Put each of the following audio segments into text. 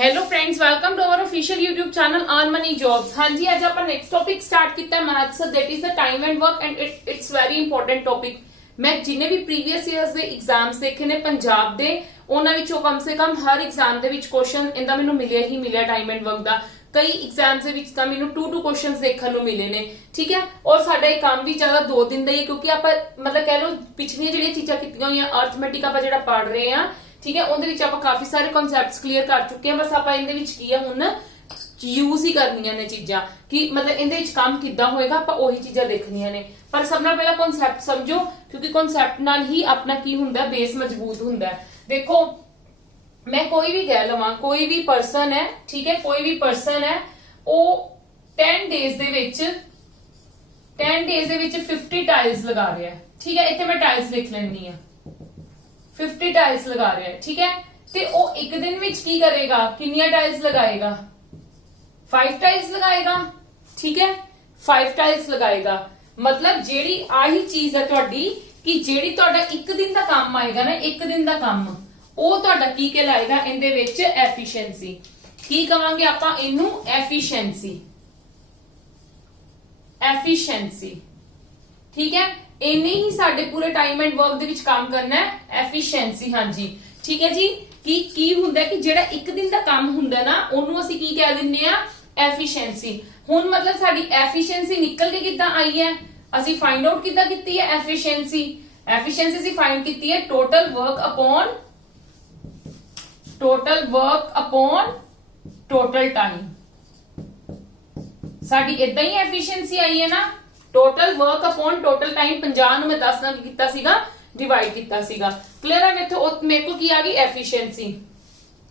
Hello friends, welcome to our official YouTube channel earn money jobs. हाँ जी, आज ਆਪਾਂ नेक्स्ट टॉपिक स्टार्ट ਕੀਤਾ ਹੈ maths, that is the time and work and it's very important topic. मैं जिन्ने भी प्रीवियस ईयर्स ਦੇ एग्जाम्स ਦੇਖੇ ਨੇ ਪੰਜਾਬ ਦੇ, ਉਹਨਾਂ ਵਿੱਚੋਂ ਕਮ ਸੇ ਕਮ ਹਰ ਐਗਜ਼ਾਮ ਦੇ ਵਿੱਚ ਕੁਐਸਚਨ ਇਹਦਾ ਮੈਨੂੰ ਮਿਲਿਆ ਹੀ ਮਿਲਿਆ ਟਾਈਮ ਐਂਡ ਵਰਕ ਦਾ। ਕਈ ਐਗਜ਼ਾਮਸ ਦੇ ਵਿੱਚ ਤਾਂ ਮੈਨੂੰ 2 ਕੁਐਸਚਨਸ ਦੇਖਣ ਨੂੰ ਮਿਲੇ ਨੇ, ਠੀਕ ਹੈ। ਔਰ ਸਾਡਾ ਇਹ ਕੰਮ ਵੀ ਜ਼ਿਆਦਾ 2 ਦਿਨ ਦਾ ਹੀ ਹੈ, ਕਿਉਂਕਿ ਆਪਾਂ ਮਤਲਬ ਕਹਿ ਲਓ ਪਿਛਲੀਆਂ ਜਿਹੜੀਆਂ ਚੀਜ਼ਾਂ ਕੀਤੀਆਂ ਹੋਈਆਂ ਅਰਥਮੈਟਿਕ ਆਪਾਂ ਜਿਹੜਾ ਪੜ੍ਹ ਰਹੇ ਆ, ठीक है, ਉਹਦੇ ਵਿੱਚ ਆਪਾਂ ਕਾਫੀ ਸਾਰੇ ਕਨਸੈਪਟਸ ਕਲੀਅਰ ਕਰ ਚੁੱਕੇ ਹਾਂ। ਬਸ ਆਪਾਂ ਇਹਦੇ ਵਿੱਚ ਕੀ ਹੈ ਹੁਣ ਯੂਜ਼ ਹੀ ਕਰਨੀਆਂ ਨੇ ਚੀਜ਼ਾਂ, ਕਿ ਮਤਲਬ ਇਹਦੇ ਵਿੱਚ ਕੰਮ ਕਿੱਦਾਂ ਹੋਏਗਾ, ਆਪਾਂ ਉਹੀ ਚੀਜ਼ਾਂ ਦੇਖਣੀਆਂ ਨੇ। ਪਰ ਸਭ ਨਾਲ ਪਹਿਲਾਂ ਕਨਸੈਪਟ ਸਮਝੋ, ਕਿਉਂਕਿ ਕਨਸੈਪਟ ਨਾਲ ਹੀ ਆਪਣਾ ਕੀ ਹੁੰਦਾ, ਬੇਸ ਮਜ਼ਬੂਤ ਹੁੰਦਾ। ਦੇਖੋ मैं कोई भी कह लवां, कोई भी पर्सन है, ठीक है, कोई भी पर्सन है, वो 10 डेज ਦੇ ਵਿੱਚ 50 टाइल्स लगा रहा है, ठीक है। ਇੱਥੇ ਮੈਂ टाइल्स लिख ਲੈਣੀ ਆ, 50 टाइल्स लगा रहा है, ठीक है। ਤੇ ਉਹ ਇੱਕ ਦਿਨ ਵਿੱਚ ਕੀ ਕਰੇਗਾ, ਕਿੰਨੀਆਂ टाइल्स लगाएगा? 5 टाइल्स लगाएगा, ठीक है, 5 टाइल्स लगाएगा। मतलब ਜਿਹੜੀ ਆਹੀ ਚੀਜ਼ ਹੈ ਤੁਹਾਡੀ, ਕਿ ਜਿਹੜੀ ਤੁਹਾਡਾ ਇੱਕ ਦਿਨ ਦਾ ਕੰਮ ਆਏਗਾ ਨਾ, ਇੱਕ ਦਿਨ ਦਾ ਕੰਮ, ਉਹ ਤੁਹਾਡਾ ਕੀ ਕਹਿਲਾਏਗਾ ਇਹਦੇ ਵਿੱਚ? ਐਫੀਸ਼ੀਐਂਸੀ। ਕੀ ਕਵਾਂਗੇ ਆਪਾਂ ਇਹਨੂੰ? ਐਫੀਸ਼ੀਐਂਸੀ, ਐਫੀਸ਼ੀਐਂਸੀ, ठीक है। ਇੰਨੇ ਹੀ ਸਾਡੇ ਪੂਰੇ ਟਾਈਮ ਐਂਡ ਵਰਕ ਦੇ ਵਿੱਚ ਕੰਮ ਕਰਨਾ ਹੈ, ਐਫੀਸ਼ੀਐਂਸੀ। ਹਾਂਜੀ, ਠੀਕ ਹੈ ਜੀ। ਕੀ ਹੁੰਦਾ ਕਿ ਜਿਹੜਾ ਇੱਕ ਦਿਨ ਦਾ ਕੰਮ ਹੁੰਦਾ ਨਾ, ਉਹਨੂੰ ਅਸੀਂ ਕੀ ਕਹਿ ਦਿੰਨੇ ਆ? ਐਫੀਸ਼ੀਐਂਸੀ। ਹੁਣ ਮਤਲਬ ਸਾਡੀ ਐਫੀਸ਼ੀਐਂਸੀ ਨਿਕਲ ਕੇ ਕਿੱਦਾਂ ਆਈ ਹੈ, ਅਸੀਂ ਫਾਈਂਡ ਆਊਟ ਕਿੱਦਾਂ ਕੀਤੀ ਹੈ ਐਫੀਸ਼ੀਐਂਸੀ? ਐਫੀਸ਼ੀਐਂਸੀ ਅਸੀਂ ਫਾਈਂਡ ਕੀਤੀ ਹੈ total work upon total time. ਸਾਡੀ ਇਦਾਂ ਹੀ ਐਫੀਸ਼ੀਐਂਸੀ ਆਈ ਹੈ ਨਾ, total work upon total time. 50 ਨੂੰ ਮੈਂ 10 ਨਾਲ ਕੀਤਾ ਸੀਗਾ, ਡਿਵਾਈਡ ਕੀਤਾ ਸੀਗਾ। ਕਲੀਅਰ ਹੈ? ਮੇਰੇ ਕੋ ਕੀ ਆ ਗਈ? ਐਫੀਸ਼ੀਐਂਸੀ।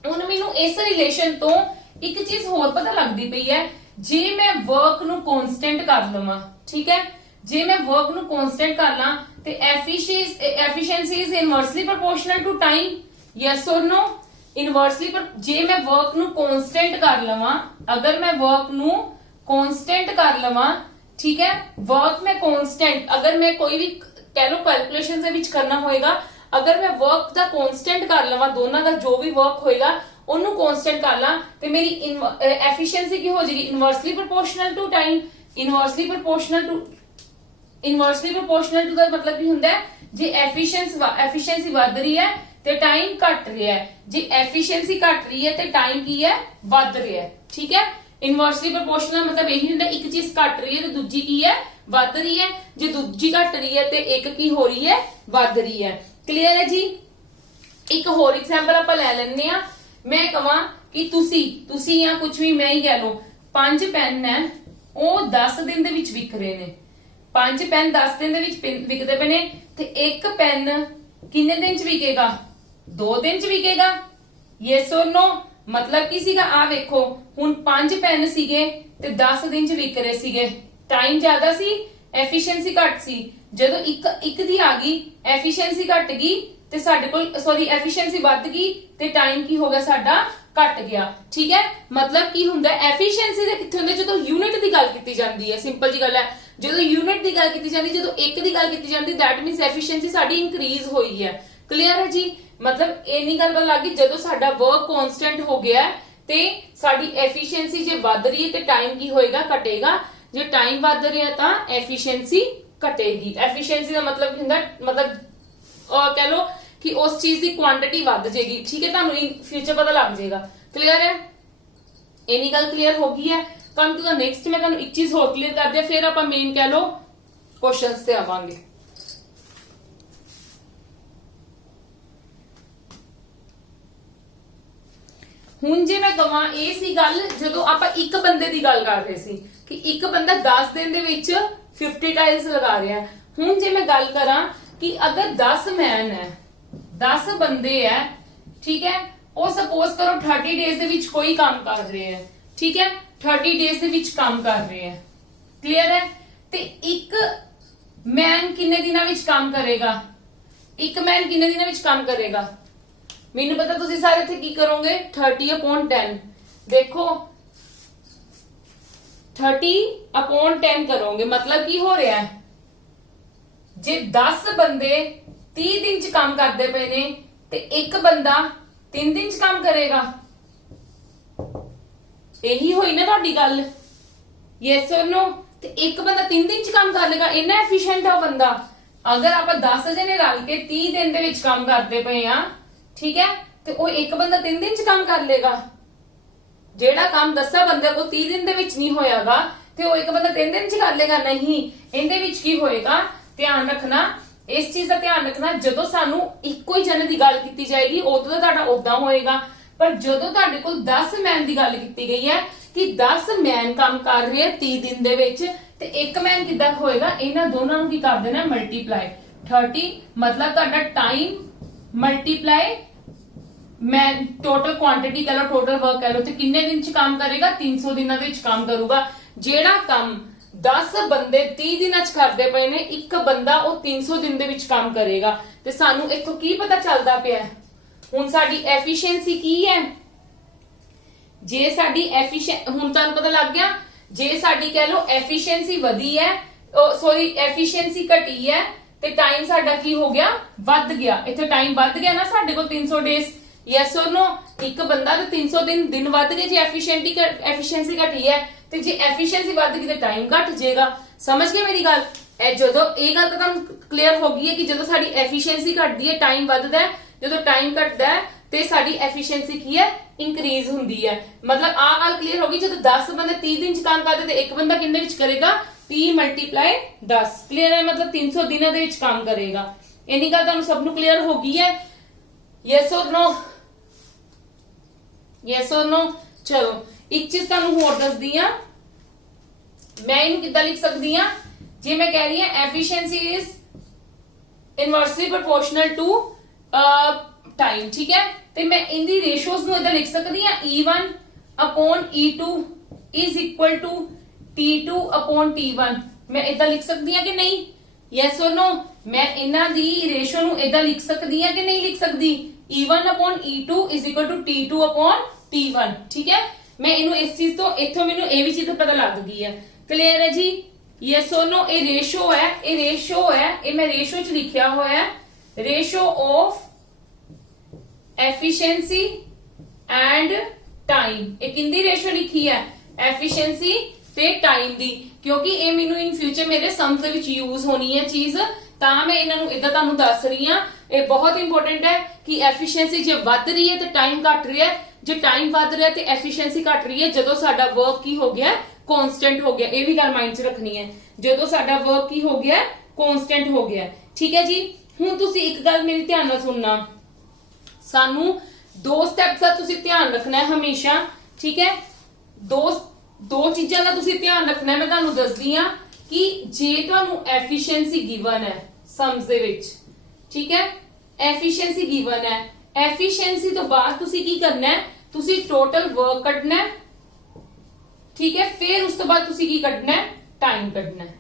ਹੁਣ ਮੈਨੂੰ ਇਸ ਰਿਲੇਸ਼ਨ ਤੋਂ ਇੱਕ ਚੀਜ਼ ਹੋਰ ਪਤਾ ਲੱਗਦੀ ਪਈ ਹੈ, ਜੇ ਮੈਂ ਵਰਕ ਨੂੰ ਕਨਸਟੈਂਟ ਕਰ ਲਵਾਂ, ਠੀਕ ਹੈ, ਜੇ ਮੈਂ ਵਰਕ ਨੂੰ ਕਨਸਟੈਂਟ ਕਰ ਲਾਂ ਤੇ efficiency is inversely proportional to time, yes or no? Inversely. ਪਰ ਜੇ ਮੈਂ ਵਰਕ ਨੂੰ ਕਨਸਟੈਂਟ ਕਰ ਲਵਾਂ, ਅਗਰ ਮੈਂ ਵਰਕ ਨੂੰ ਕਨਸਟੈਂਟ ਕਰ ਲਵਾਂ, ठीक है, वर्क में कांस्टेंट, अगर मैं कोई भी कह लो कैलकुलेशन ਦੇ ਵਿੱਚ ਕਰਨਾ ਹੋਏਗਾ, अगर मैं वर्क ਦਾ कांस्टेंट ਕਰ ਲਵਾਂ, ਦੋਨਾਂ ਦਾ ਜੋ ਵੀ वर्क ਹੋਏਗਾ ਉਹਨੂੰ कांस्टेंट ਕਰ ਲਾਂ, ਤੇ ਮੇਰੀ ਐਫੀਸ਼ੀਐਂਸੀ ਕੀ ਹੋ ਜਾਏਗੀ? Inversely proportional to time. Inversely proportional to ਦਾ ਮਤਲਬ ਕੀ ਹੁੰਦਾ ਹੈ? ਜੇ ਐਫੀਸ਼ੀਐਂਸੀ ਵੱਧ ਰਹੀ ਹੈ ਤੇ ਟਾਈਮ ਘਟ ਰਿਹਾ ਹੈ, ਜੇ ਐਫੀਸ਼ੀਐਂਸੀ ਘਟ ਰਹੀ ਹੈ ਤੇ ਟਾਈਮ ਕੀ ਹੈ? ਵੱਧ ਰਿਹਾ ਹੈ, ਠੀਕ ਹੈ। ਇਨਵਰਸਲੀ ਪ੍ਰੋਪੋਰਸ਼ਨਲ ਮਤਲਬ ਇਹੀ ਹੁੰਦਾ, ਇੱਕ ਚੀਜ਼ ਘਟ ਰਹੀ ਹੈ ਤੇ ਦੂਜੀ ਕੀ ਹੈ? ਵੱਧ ਰਹੀ ਹੈ। ਜੇ ਦੂਜੀ ਘਟ ਰਹੀ ਹੈ ਤੇ ਇੱਕ ਕੀ ਹੋ ਰਹੀ ਹੈ? ਵੱਧ ਰਹੀ ਹੈ। ਕਲੀਅਰ ਹੈ ਜੀ? ਇੱਕ ਹੋਰ ਐਗਜ਼ਾਮਪਲ ਆਪਾਂ ਲੈ ਲੈਂਦੇ ਆ। ਮੈਂ ਕਹਾਂ ਕਿ ਤੁਸੀਂ ਜਾਂ ਕੁਝ ਵੀ, ਮੈਂ ਹੀ ਕਹਿ ਲਓ, 5 ਪੈਨ ਹੈ, ਉਹ 10 ਦਿਨ ਦੇ ਵਿੱਚ ਵਿਕ ਰਹੇ ਨੇ। 5 ਪੈਨ 10 ਦਿਨ ਦੇ ਵਿੱਚ ਵਿਕਦੇ ਪਏ ਨੇ, ਤੇ ਇੱਕ ਪੈਨ ਕਿੰਨੇ ਦਿਨ ਚ ਵਿਕੇਗਾ? 2 ਦਿਨ ਚ ਵਿਕੇਗਾ, ਯੈਸ ਔਰ नो? मतलब की सीगा, आ देखो हुन 5 पेन सीगे ते 10 दिन च विक रहे सीगे, टाइम ज्यादा सी, एफिशिएंसी घट सी। जदों एक दी आ गई, एफिशिएंसी घट गई ते साडे कोल, सॉरी, एफिशिएंसी वध गई ते टाइम की हो गया साडा? घट गया, ठीक है। मतलब की हुंदा एफिशिएंसी दे किथे हुंदे? जदों यूनिट दी गल कीती जांदी है, सिंपल जी गल है। जदों यूनिट दी गल कीती जांदी, जदों एक दी गल कीती जांदी, that means efficiency sari increase होई है। क्लियर है जी? मतलब इन्नी गल पता लग गई, जदों साडा वर्क कांस्टेंट हो गया ते साडी एफिशिएंसी जे वध रही है ते टाइम की होएगा? घटेगा। जे टाइम वध रहा तां एफिशिएंसी घटेगी। एफिशिएंसी का मतलब की हुंदा, मतलब कह लो कि उस चीज की क्वांटिटी वध जाएगी, ठीक है। तुहानूं इन फ्यूचर पता लग जाएगा। क्लियर है? इन्नी गल क्लियर हो गई है। कम टू द नेक्स्ट, मैं तुहानूं एक चीज होर क्लियर कर दिया, फिर आपां मेन कह लो क्वेश्चंस ते आवांगे। ਹੁਣ ਜੇ ਮੈਂ ਕਹਾਂ, ਇਹ ਸੀ ਗੱਲ ਜਦੋਂ ਆਪਾਂ ਇੱਕ ਬੰਦੇ ਦੀ ਗੱਲ ਕਰ ਰਹੇ ਸੀ ਕਿ ਇੱਕ ਬੰਦਾ 10 ਦਿਨ ਦੇ ਵਿੱਚ 50 ਟਾਈਲਸ ਲਗਾ ਰਿਹਾ। ਹੁਣ ਜੇ ਮੈਂ ਗੱਲ ਕਰਾਂ ਕਿ ਅਗਰ 10 ਮੈਨ ਹੈ, 10 ਬੰਦੇ ਹੈ, ਠੀਕ ਹੈ, ਉਹ ਸਪੋਜ਼ ਕਰੋ 30 ਡੇਜ਼ ਦੇ ਵਿੱਚ ਕੋਈ ਕੰਮ ਕਰ ਰਹੇ ਹੈ, ਠੀਕ ਹੈ, 30 ਡੇਜ਼ ਦੇ ਵਿੱਚ ਕੰਮ ਕਰ ਰਹੇ ਹੈ। ਕਲੀਅਰ ਹੈ? ਤੇ ਇੱਕ ਮੈਨ ਕਿੰਨੇ ਦਿਨਾਂ ਵਿੱਚ ਕੰਮ ਕਰੇਗਾ? ਇੱਕ ਮੈਨ ਕਿੰਨੇ ਦਿਨਾਂ ਵਿੱਚ ਕੰਮ ਕਰੇਗਾ? ਮੈਨੂੰ ਪਤਾ ਤੁਸੀਂ ਸਾਰੇ ਇੱਥੇ ਕੀ ਕਰੋਗੇ? 30/10। ਦੇਖੋ 30/10 ਕਰੋਗੇ, मतलब ਕੀ ਹੋ ਰਿਹਾ ਹੈ? ਜੇ 10 ਬੰਦੇ 30 ਦਿਨ ਚ ਕੰਮ ਕਰਦੇ ਪਏ ਨੇ ਤੇ ਇੱਕ ਬੰਦਾ 3 ਦਿਨ ਚ ਕੰਮ ਕਰੇਗਾ, ਇਹੀ ਹੋਈ ਨਾ ਤੁਹਾਡੀ ਗੱਲ, ਯੈਸ অর ਨੋ। ਤੇ ਇੱਕ ਬੰਦਾ 3 ਦਿਨ ਚ ਕੰਮ ਕਰ ਲੇਗਾ, ਇੰਨਾ ਐਫੀਸ਼ੀਐਂਟ ਆ ਬੰਦਾ। ਅਗਰ ਆਪਾਂ 10 ਜਣੇ ਰਲ ਕੇ 30 ਦਿਨ ਦੇ ਵਿੱਚ ਕੰਮ ਕਰਦੇ ਪਏ ਆ, ਠੀਕ ਹੈ, ਤੇ ਉਹ ਇੱਕ ਬੰਦਾ 3 ਦਿਨ ਚ ਕੰਮ ਕਰ ਲੇਗਾ। ਜਿਹੜਾ ਕੰਮ 10 ਬੰਦੇ ਕੋਲ 30 ਦਿਨ ਦੇ ਵਿੱਚ ਨਹੀਂ ਹੋਇਆਗਾ ਤੇ ਉਹ ਇੱਕ ਬੰਦਾ 3 ਦਿਨ ਚ ਕਰ ਲੇਗਾ, ਨਹੀਂ। ਇਹਦੇ ਵਿੱਚ ਕੀ ਹੋਏਗਾ, ਧਿਆਨ ਰੱਖਣਾ, ਇਸ ਚੀਜ਼ ਦਾ ਧਿਆਨ ਰੱਖਣਾ, ਜਦੋਂ ਸਾਨੂੰ ਇੱਕੋ ਹੀ ਜਣੇ ਦੀ ਗੱਲ ਕੀਤੀ ਜਾਏਗੀ ਉਦੋਂ ਤਾਂ ਤੁਹਾਡਾ ਉਦਾਂ ਹੋਏਗਾ, ਪਰ ਜਦੋਂ ਤੁਹਾਡੇ ਕੋਲ 10 ਮੈਨ ਦੀ ਗੱਲ ਕੀਤੀ ਗਈ ਹੈ ਕਿ 10 ਮੈਨ ਕੰਮ ਕਰ ਰਹੇ ਆ 30 ਦਿਨ ਦੇ ਵਿੱਚ, ਤੇ ਇੱਕ ਮੈਨ ਕਿੱਦਾਂ ਹੋਏਗਾ, ਇਹਨਾਂ ਦੋਨਾਂ ਨੂੰ ਕੀ ਕਰ ਦੇਣਾ, ਮਲਟੀਪਲਾਈ 30, ਮਤਲਬ ਤੁਹਾਡਾ ਟਾਈਮ ਮਲਟੀਪਲਾਈ ਮੈਨ, ਟੋਟਲ ਕੁਆਂਟੀਟੀ ਕਹ ਲਓ, ਟੋਟਲ ਵਰਕ ਕਹ ਲਓ, ਤੇ ਕਿੰਨੇ ਦਿਨ ਚ ਕੰਮ ਕਰੇਗਾ, 300 ਦਿਨਾਂ ਦੇ ਵਿੱਚ ਕੰਮ ਕਰੂਗਾ। ਜਿਹੜਾ ਕੰਮ 10 ਬੰਦੇ 30 ਦਿਨਾਂ ਚ ਕਰਦੇ ਪਏ ਨੇ, ਇੱਕ ਬੰਦਾ ਉਹ 300 ਦਿਨ ਦੇ ਵਿੱਚ ਕੰਮ ਕਰੇਗਾ। ਤੇ ਸਾਨੂੰ ਇੱਥੋਂ ਕੀ ਪਤਾ ਚੱਲਦਾ ਪਿਆ, ਹੁਣ ਸਾਡੀ ਐਫੀਸ਼ੀਐਂਸੀ ਕੀ ਹੈ, ਜੇ ਸਾਡੀ ਹੁਣ ਤੁਹਾਨੂੰ ਪਤਾ ਲੱਗ ਗਿਆ, ਜੇ ਸਾਡੀ ਕਹਿ ਲਓ ਐਫੀਸ਼ੀਐਂਸੀ ਵਧੀ ਹੈ, ਸੌਰੀ ਐਫੀਸ਼ੀਐਂਸੀ ਘਟੀ ਹੈ, ਤੇ ਟਾਈਮ ਸਾਡਾ ਕੀ ਹੋ ਗਿਆ, ਵੱਧ ਗਿਆ। ਇੱਥੇ ਟਾਈਮ ਵੱਧ ਗਿਆ ਨਾ ਸਾਡੇ ਕੋਲ 300 ਡੇਜ਼, ਯੈਸ অর ਨੋ। ਇੱਕ ਬੰਦਾ ਤੇ 300 ਦਿਨ ਵੱਧ ਗਏ ਜੇ ਐਫੀਸ਼ੀਐਂਸੀ ਘਟੀ ਹੈ, ਤੇ ਜੇ ਐਫੀਸ਼ੀਐਂਸੀ ਵੱਧ ਗਈ ਤੇ ਟਾਈਮ ਘਟ ਜਾਏਗਾ। ਸਮਝ ਗਏ ਮੇਰੀ ਗੱਲ? ਜਦੋਂ ਇਹ ਗੱਲ ਤਾਂ ਤੁਹਾਨੂੰ ਕਲੀਅਰ ਹੋ ਗਈ ਹੈ ਕਿ ਜਦੋਂ ਸਾਡੀ ਐਫੀਸ਼ੀਐਂਸੀ ਘਟਦੀ ਹੈ ਟਾਈਮ ਵੱਧਦਾ ਹੈ, ਜਦੋਂ ਟਾਈਮ ਘਟਦਾ ਹੈ ਤੇ ਸਾਡੀ ਐਫੀਸ਼ੀਐਂਸੀ ਕੀ ਹੈ, ਇੰਕਰੀਜ਼ ਹੁੰਦੀ ਹੈ। ਮਤਲਬ ਆ ਗੱਲ ਕਲੀਅਰ ਹੋ ਗਈ, ਜਦੋਂ 10 ਬੰਦੇ 30 ਦਿਨ ਚ ਕੰਮ ਕਰਦੇ ਤੇ ਇੱਕ ਬੰਦਾ ਕਿੰਨੇ ਵਿੱਚ ਕਰੇਗਾ, 30 × 10। ਕਲੀਅਰ ਹੈ? ਮਤਲਬ 300 ਦਿਨਾਂ ਦੇ ਵਿੱਚ ਕੰਮ ਕਰੇਗਾ। ਇੰਨੀ ਗੱਲ ਤੁਹਾਨੂੰ ਸਭ ਨੂੰ ਕਲੀਅਰ ਹੋ ਗਈ ਹੈ, yes or no, yes or no. ਚਲੋ ਇੱਕ ਚੀਜ਼ ਤੁਹਾਨੂੰ ਹੋਰ ਦੱਸਦੀ ਆ, ਮੈਂ ਇਹਨੂੰ ਕਿੱਦਾਂ ਲਿਖ ਸਕਦੀ ਆ, ਜੇ ਮੈਂ ਕਹਿ ਰਹੀ ਹਾਂ efficiency is inversely proportional to time, ਠੀਕ ਹੈ, ਤੇ ਮੈਂ ਇਹਦੀ ਰੇਸ਼ੀਓਜ਼ ਨੂੰ ਇਦਾਂ ਲਿਖ ਸਕਦੀ ਆ, E1/E2 is equal to T2/T1। ਮੈਂ ਇਦਾਂ ਲਿਖ ਸਕਦੀ ਆ ਕਿ ਨਹੀਂ, ਯੈਸ অর ਨੋ। ਮੈਂ ਇਹਨਾਂ ਦੀ ਰੇਸ਼ੀਓ ਨੂੰ ਇਦਾਂ ਲਿਖ ਸਕਦੀ ਆ ਕਿ ਨਹੀਂ ਲਿਖ ਸਕਦੀ, E1/E2 is equal to T2/T1, ਠੀਕ ਹੈ। ਮੈਂ ਇਹਨੂੰ ਇਸ ਚੀਜ਼ ਤੋਂ, ਇੱਥੋਂ ਮੈਨੂੰ ਇਹ ਵੀ ਚੀਜ਼ ਪਤਾ ਲੱਗ ਗਈ ਹੈ, ਕਲੀਅਰ ਹੈ ਜੀ, ਯੈਸ অর ਨੋ। ਇਹ ਰੇਸ਼ੀਓ ਹੈ, ਇਹ ਰੇਸ਼ੀਓ ਹੈ, ਇਹ ਮੈਂ ਰੇਸ਼ੀਓ ਚ ਲਿਖਿਆ ਹੋਇਆ ਹੈ, ratio of efficiency end time. ਇਹ ਕਿੰਦੀ ਰੇਸ਼ੀਓ ਲਿਖੀ ਹੈ, ਐਫੀਸ਼ੀਐਂਸੀ ਤੇ ਟਾਈਮ ਦੀ, ਕਿਉਂਕਿ ਇਹ ਮੈਨੂੰ ਇਨ ਫਿਊਚਰ ਮੇਰੇ ਸਮਸ ਦੇ ਵਿੱਚ ਯੂਜ਼ ਹੋਣੀ ਹੈ ਚੀਜ਼, ਤਾਂ ਮੈਂ ਇਹਨਾਂ ਨੂੰ ਇਦਾਂ ਤੁਹਾਨੂੰ ਦੱਸ ਰਹੀ ਹਾਂ। ਇਹ ਬਹੁਤ ਇੰਪੋਰਟੈਂਟ ਹੈ ਕਿ ਐਫੀਸ਼ੀਐਂਸੀ ਜੇ ਵੱਧ ਰਹੀ ਹੈ ਤੇ ਟਾਈਮ ਘਟ ਰਿਹਾ ਹੈ, ਜੇ ਟਾਈਮ ਵੱਧ ਰਿਹਾ ਤੇ ਐਫੀਸ਼ੀਐਂਸੀ ਘਟ ਰਹੀ ਹੈ, ਜਦੋਂ ਸਾਡਾ ਵਰਕ ਕੀ ਹੋ ਗਿਆ, ਕਾਂਸਟੈਂਟ ਹੋ ਗਿਆ। ਇਹ ਵੀ ਗੱਲ ਮਾਈਂਡ 'ਚ ਰੱਖਣੀ ਹੈ, ਜਦੋਂ ਸਾਡਾ ਵਰਕ ਕੀ ਹੋ ਗਿਆ, ਕਾਂਸਟੈਂਟ ਹੋ ਗਿਆ, ਠੀਕ ਹੈ ਜੀ। ਹੁਣ ਤੁਸੀਂ ਇੱਕ ਗੱਲ ਮੇਰੀ ਧਿਆਨ ਨਾਲ ਸੁਣਨਾ, ਸਾਨੂੰ 2 ਸਟੈਪਸ ਦਾ ਤੁਸੀਂ ਧਿਆਨ ਰੱਖਣਾ ਹੈ ਹਮੇਸ਼ਾ, ਠੀਕ ਹੈ। ਦੋ ਚੀਜ਼ਾਂ ਦਾ ਤੁਸੀਂ ਧਿਆਨ ਰੱਖਣਾ ਹੈ। ਮੈਂ ਤੁਹਾਨੂੰ ਦੱਸਦੀ ਆ ਕਿ ਜੇ ਤੁਹਾਨੂੰ ਐਫੀਸ਼ੀਐਂਸੀ ਗਿਵਨ ਹੈ ਸਮਸ ਦੇ ਵਿੱਚ, ਠੀਕ ਹੈ, ਐਫੀਸ਼ੀਐਂਸੀ ਗਿਵਨ ਹੈ, ਐਫੀਸ਼ੀਐਂਸੀ ਤੋਂ ਬਾਅਦ ਤੁਸੀਂ ਕੀ ਕਰਨਾ ਹੈ, ਤੁਸੀਂ ਟੋਟਲ ਵਰਕ ਕੱਢਣਾ ਹੈ, ਠੀਕ ਹੈ, ਫਿਰ ਉਸ ਤੋਂ ਬਾਅਦ ਤੁਸੀਂ ਕੀ ਕੱਢਣਾ ਹੈ, ਟਾਈਮ ਕੱਢਣਾ ਹੈ।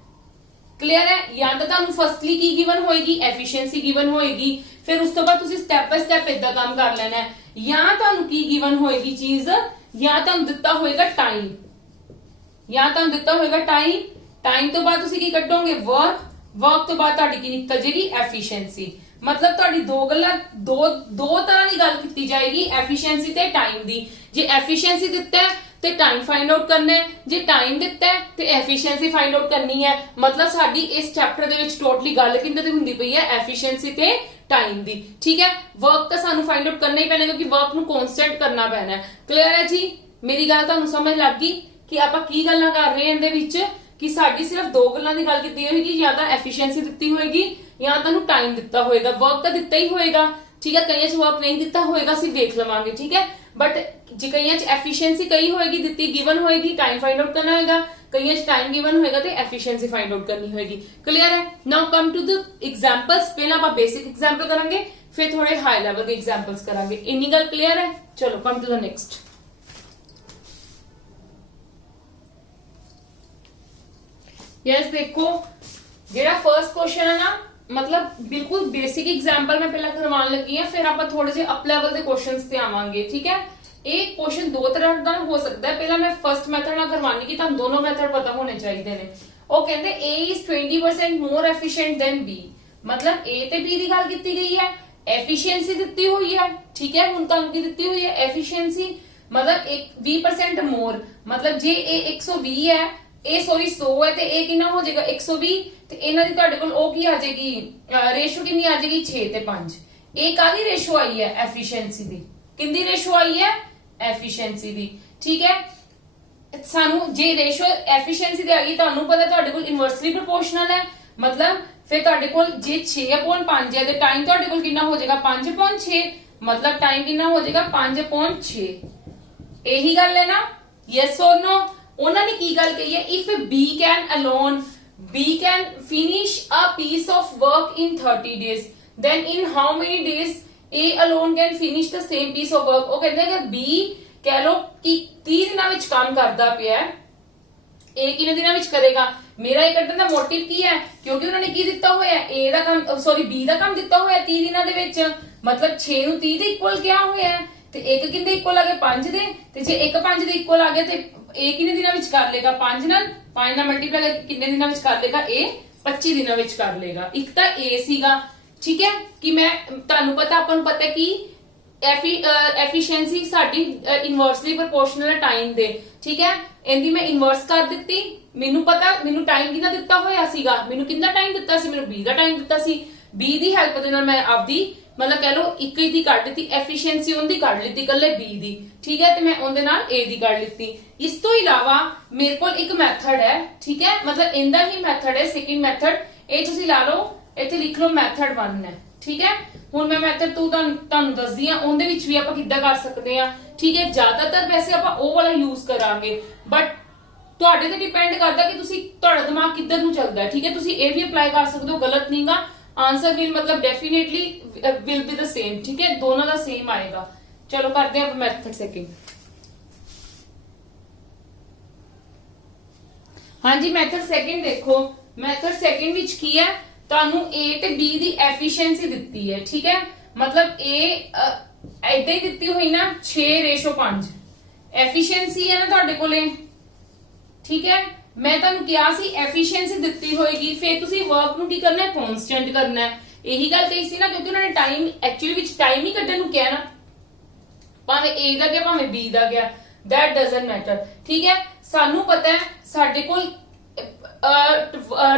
ਕਲੀਅਰ ਹੈ? ਜਾਂ ਤਾਂ ਤੁਹਾਨੂੰ ਫਸਟਲੀ ਕੀ ਗਿਵਨ ਹੋਏਗੀ, ਐਫੀਸ਼ੀਐਂਸੀ ਗਿਵਨ ਹੋਏਗੀ, ਫਿਰ ਉਸ ਤੋਂ ਬਾਅਦ ਤੁਸੀਂ ਸਟੈਪ ਬਾय ਸਟੈਪ ਇਦਾਂ ਕੰਮ ਕਰ ਲੈਣਾ ਹੈ। ਜਾਂ ਤੁਹਾਨੂੰ ਕੀ ਗਿਵਨ ਹੋਏਗੀ ਚੀਜ਼, ਜਾਂ ਤੁਹਾਨੂੰ ਦਿੱਤਾ ਹੋਏਗਾ ਟਾਈਮ, ਜਾਂ ਤੁਹਾਨੂੰ ਦਿੱਤਾ ਹੋਏਗਾ ਟਾਈਮ, ਟਾਈਮ ਤੋਂ ਬਾਅਦ ਤੁਸੀਂ ਕੀ ਕੱਢੋਗੇ, ਵਰਕ, ਵਰਕ ਤੋਂ ਬਾਅਦ ਤੁਹਾਡੀ ਕੀ ਨਿਕਲ ਜਾਏਗੀ, ਐਫੀਸ਼ੀਐਂਸੀ। ਮਤਲਬ ਤੁਹਾਡੀ ਦੋ ਤਰ੍ਹਾਂ ਦੀ ਗੱਲ ਕੀਤੀ ਜਾਏਗੀ, ਐਫੀਸ਼ੀਐਂਸੀ ਤੇ ਟਾਈਮ ਦੀ। ਜੇ ਐਫੀਸ਼ੀਐਂਸੀ ਦਿੱਤਾ ਹੈ ਤੇ ਟਾਈਮ ਫਾਈਂਡ ਆਊਟ ਕਰਨਾ ਹੈ, ਜੇ ਟਾਈਮ ਦਿੱਤਾ ਹੈ ਤੇ ਐਫੀਸ਼ੀਐਂਸੀ ਫਾਈਂਡ ਆਊਟ ਕਰਨੀ ਹੈ। ਮਤਲਬ ਸਾਡੀ ਇਸ ਚੈਪਟਰ ਦੇ ਵਿੱਚ ਟੋਟਲੀ ਗੱਲ ਕਿੰਨੇ ਦੀ ਹੁੰਦੀ ਪਈ ਹੈ, ਐਫੀਸ਼ੀਐਂਸੀ ਤੇ ਟਾਈਮ ਦੀ, ਠੀਕ ਹੈ। ਵਰਕ ਤਾਂ ਸਾਨੂੰ ਫਾਈਂਡ ਆਊਟ ਕਰਨਾ ਹੀ ਪੈਣਾ, ਕਿਉਂਕਿ ਵਰਕ ਨੂੰ ਕਨਸਟੈਂਟ ਕਰਨਾ ਪੈਣਾ ਹੈ। ਕਲੀਅਰ ਹੈ ਜੀ? ਮੇਰੀ ਗੱਲ ਤੁਹਾਨੂੰ ਸਮਝ ਲੱਗ ਗਈ ਕਿ ਆਪਾਂ ਕੀ ਗੱਲਾਂ ਕਰ ਰਹੇ ਹਾਂ ਇਹਦੇ ਵਿੱਚ, ਕਿ ਸਾਡੀ ਸਿਰਫ 2 ਗੱਲਾਂ ਦੀ ਗੱਲ ਕੀਤੀ ਹੋਏਗੀ, ਜਾਂ ਤਾਂ ਐਫੀਸ਼ੀਐਂਸੀ ਦਿੱਤੀ ਹੋਏਗੀ ਜਾਂ ਤੁਹਾਨੂੰ ਟਾਈਮ ਦਿੱਤਾ ਹੋਏਗਾ। ਵਰਕ ਤਾਂ ਦਿੱਤਾ ਹੀ ਹੋਏਗਾ, ਠੀਕ ਹੈ, ਕਈਆਂ 'ਚ ਵਰਕ ਨਹੀਂ ਦਿੱਤਾ ਹੋਏਗਾ, ਅਸੀਂ ਵੇਖ ਲਵਾਂਗੇ, ਠੀਕ ਹੈ। ਬਟ ਜੇ ਕਈਆਂ 'ਚ ਐਫੀਸ਼ੀਐਂਸੀ ਕਈ ਹੋਏਗੀ, ਦਿੱਤੀ ਗਿਵਨ ਹੋਏਗੀ, ਟਾਈਮ ਫਾਈਂਡ ਆਊਟ ਕਰਨਾ ਹੋਏਗਾ, ਕਈਆਂ 'ਚ ਟਾਈਮ ਗਿਵਨ ਹੋਏਗਾ ਤੇ ਐਫੀਸ਼ੀਐਂਸੀ ਫਾਈਂਡ ਆਊਟ ਕਰਨੀ ਹੋਏਗੀ। ਕਲੀਅਰ ਹੈ? ਨਾਓ ਕਮ ਟੂ ਦ ਐਗਜ਼ਾਮਪਲਸ। ਪਹਿਲਾਂ ਆਪਾਂ ਬੇਸਿਕ ਐਗਜ਼ਾਮਪਲ ਕਰਾਂਗੇ, ਫਿਰ ਥੋੜੇ ਹਾਈ ਲੈਵਲ ਦੇ ਐਗਜ਼ਾਮਪਲਸ ਕਰਾਂਗੇ। ਇੰਨੀ ਗੱਲ ਕਲੀਅਰ ਹੈ? ਚਲੋ come to the next. Yes, ਦੇਖੋ ਜਿਹੜਾ ਫਰਸਟ ਕੁਐਸਚਨ ਹੈ ਨਾ, मतलब बिल्कुल बेसिक एग्जांपल मैं पहला करवाने लगी है, फिर आप थोड़े जे अप लेवल के क्वेश्चंस ते आवांगे, ठीक है। एक क्वेश्चन दो तरह का हो सकता है। पहला मैं फर्स्ट मेथड ना करवानी कि तुहानू दोनों मेथड पता होने चाहिए ने। ਉਹ ਕਹਿੰਦੇ A is 20% more efficient than B, मतलब A ਤੇ B ਦੀ ਗੱਲ ਕੀਤੀ ਗਈ ਹੈ, ਐਫੀਸ਼ੀਐਂਸੀ ਦਿੱਤੀ ਹੋਈ ਹੈ, ਠੀਕ ਹੈ। ਹੁਣ ਤੁਹਾਨੂੰ ਕੀ ਦਿੱਤੀ ਹੋਈ ਹੈ, ਐਫੀਸ਼ੀਐਂਸੀ। मतलब एक 20% मोर, मतलब जे ਇਹ 120 ਹੈ, ਇਹ ਸੌਰੀ 100 ਹੈ ਤੇ ਇਹ ਕਿੰਨਾ ਹੋ ਜਾਏਗਾ 120, ਤੇ ਇਹਨਾਂ ਦੀ ਤੁਹਾਡੇ ਕੋਲ ਉਹ ਕੀ ਆ ਜਾਏਗੀ ਰੇਸ਼ੋ ਕਿੰਨੀ ਆ ਜਾਏਗੀ 6 ਤੇ 5। ਇਹ ਕਾਦੀ ਰੇਸ਼ੋ ਆਈ ਹੈ ਐਫੀਸ਼ੀਐਂਸੀ ਦੀ, ਕਿੰਦੀ ਰੇਸ਼ੋ ਆਈ ਹੈ ਐਫੀਸ਼ੀਐਂਸੀ ਦੀ। ਠੀਕ ਹੈ, ਸਾਨੂੰ ਜੇ ਰੇਸ਼ੋ ਐਫੀਸ਼ੀਐਂਸੀ ਦੀ ਆ ਗਈ, ਤੁਹਾਨੂੰ ਪਤਾ ਤੁਹਾਡੇ ਕੋਲ ਇਨਵਰਸਲੀ ਪ੍ਰੋਪੋਰਸ਼ਨਲ ਹੈ, मतलब फिर ਤੁਹਾਡੇ ਕੋਲ ਜੇ 6/5 ਹੈ ਤੇ ਟਾਈਮ ਤੁਹਾਡੇ ਕੋਲ ਕਿੰਨਾ ਹੋ ਜਾਏਗਾ 5/6, मतलब टाइम कितना हो जाएगा 5/6। यही गल है ना, यस और नो। उन्होंने की गल कही है, if B can alone, B can finish a piece of work in 30 days, then in how many days A alone can finish the same piece of work। वो कहते हैं कि B कह लो कि 30 दिनों ਵਿੱਚ काम करता ਪਿਆ है, A ਕਿੰਨੇ ਦਿਨਾਂ ਵਿੱਚ ਕਰੇਗਾ। मेरा ये कटन का मोटिव की है, क्योंकि उन्होंने की दिता होया A ਦਾ ਕੰਮ, सॉरी B ਦਾ ਕੰਮ ਦਿੱਤਾ ਹੋਇਆ 30 ਦਿਨਾਂ ਦੇ ਵਿੱਚ, मतलब 6 ਨੂੰ 30 ਦੇ ਇਕੁਅਲ ਕਿਹਾ ਹੋਇਆ ਹੈ, ਤੇ ਇੱਕ ਕਿੰਨੇ ਇਕੁਅਲ ਆ ਗਿਆ 5 ਦੇ, ਤੇ ਜੇ 1 5 ਦੇ ਇਕੁਅਲ ਆ ਗਿਆ ਤੇ A ਕਿੰਨੇ ਦਿਨਾਂ ਵਿੱਚ ਕਰ ਲੇਗਾ 5 ਨਾਲ ਮਲਟੀਪਲਾਈ ਕਰਕੇ ਕਿੰਨੇ ਦਿਨਾਂ ਵਿੱਚ ਕਰ ਲੇਗਾ A 25 ਦਿਨਾਂ ਵਿੱਚ ਕਰ ਲੇਗਾ। ਇੱਕ ਤਾਂ A ਸੀਗਾ, ਠੀਕ ਹੈ, ਕਿ ਮੈਂ ਤੁਹਾਨੂੰ ਪਤਾ ਆਪਾਂ ਨੂੰ ਪਤਾ ਕਿ एफिशिएंसी साडी इनवर्सली प्रोपोर्शनल है टाइम दे। ठीक है, इंदी मैं इनवर्स कर दित्ती, मेनू पता मेनू टाइम कितना दिता होया सीगा, मेनू कितना टाइम दिता सी, मेनू बी दा टाइम दिता सी, बी दी हेल्प दे नाल मैं आपदी मतलब कह लो एक दी कढ दित्ती एफिशिएंसी उनदी कढ लित्ती कल्ले बी दी। ठीक है, ते मैं उनदे नाल ए दी कढ लित्ती। इस तो इलावा मेरे कोल एक मेथड है, ठीक है, मतलब इंदा ही मेथड है सेकंड मेथड, ए तुसी ला लो, इत्थे लिख लो मेथड 1 है। ठीक है, ਹੁਣ ਮੈਂ ਮੈਥਡ 2 ਤੁਹਾਨੂੰ ਦੱਸਦੀ ਆ, ਉਹਦੇ ਵਿੱਚ ਵੀ ਆਪਾਂ ਕਿੱਦਾਂ ਕਰ ਸਕਦੇ ਆ। ਠੀਕ ਹੈ, ਜ਼ਿਆਦਾਤਰ ਵੈਸੇ ਆਪਾਂ ਉਹ ਵਾਲਾ ਯੂਜ਼ ਕਰਾਂਗੇ, ਬਟ ਤੁਹਾਡੇ ਤੇ ਡਿਪੈਂਡ ਕਰਦਾ ਕਿ ਤੁਸੀਂ ਤੁਹਾਡਾ ਦਿਮਾਗ ਕਿੱਧਰ ਨੂੰ ਚੱਲਦਾ ਹੈ। ਠੀਕ ਹੈ, ਤੁਸੀਂ ਇਹ ਵੀ ਅਪਲਾਈ ਕਰ ਸਕਦੇ ਹੋ, ਗਲਤ ਨਹੀਂਗਾ। ਆਨਸਰ ਵਿਲ मतलब definitely will be the same. ठीक है, दोनों ਦਾ सेम ਆਏਗਾ। ਚਲੋ ਕਰਦੇ ਆਪਾਂ ਮੈਥਡ ਸੈਕਿੰਡ। ਹਾਂਜੀ, ਮੈਥਡ ਸੈਕਿੰਡ ਦੇਖੋ, ਮੈਥਡ ਸੈਕਿੰਡ ਵਿੱਚ ਕੀ ਹੈ, ਤੁਹਾਨੂੰ A ਤੇ B ਦੀ ਐਫੀਸ਼ੀਐਂਸੀ ਦਿੱਤੀ ਹੈ। ਠੀਕ ਹੈ, मतलब A ਇਦਾਂ ਹੀ ਦਿੱਤੀ ਹੋਈ ਨਾ 6/5 ਐਫੀਸ਼ੀਐਂਸੀ ਹੈ ਨਾ ਤੁਹਾਡੇ ਕੋਲੇ। ਠੀਕ ਹੈ, ਮੈਂ ਤੁਹਾਨੂੰ ਕਿਹਾ ਸੀ ਐਫੀਸ਼ੀਐਂਸੀ ਦਿੱਤੀ ਹੋਏਗੀ, ਫਿਰ ਤੁਸੀਂ ਵਰਕ ਨੂੰ ਕੀ ਕਰਨਾ ਹੈ ਕਨਸਟੈਂਟ ਕਰਨਾ ਹੈ। ਇਹੀ ਗੱਲ ਕਹੀ ਸੀ ਨਾ, ਕਿਉਂਕਿ ਉਹਨਾਂ ਨੇ ਟਾਈਮ ਐਕਚੁਅਲੀ ਵਿੱਚ ਟਾਈਮ ਹੀ ਕੱਢਣ ਨੂੰ ਕਿਹਾ ਨਾ, ਭਾਵੇਂ A ਦਾ ਗਿਆ ਭਾਵੇਂ B ਦਾ ਗਿਆ, that doesn't matter। ਠੀਕ ਹੈ, ਸਾਨੂੰ ਪਤਾ ਹੈ ਸਾਡੇ ਕੋਲ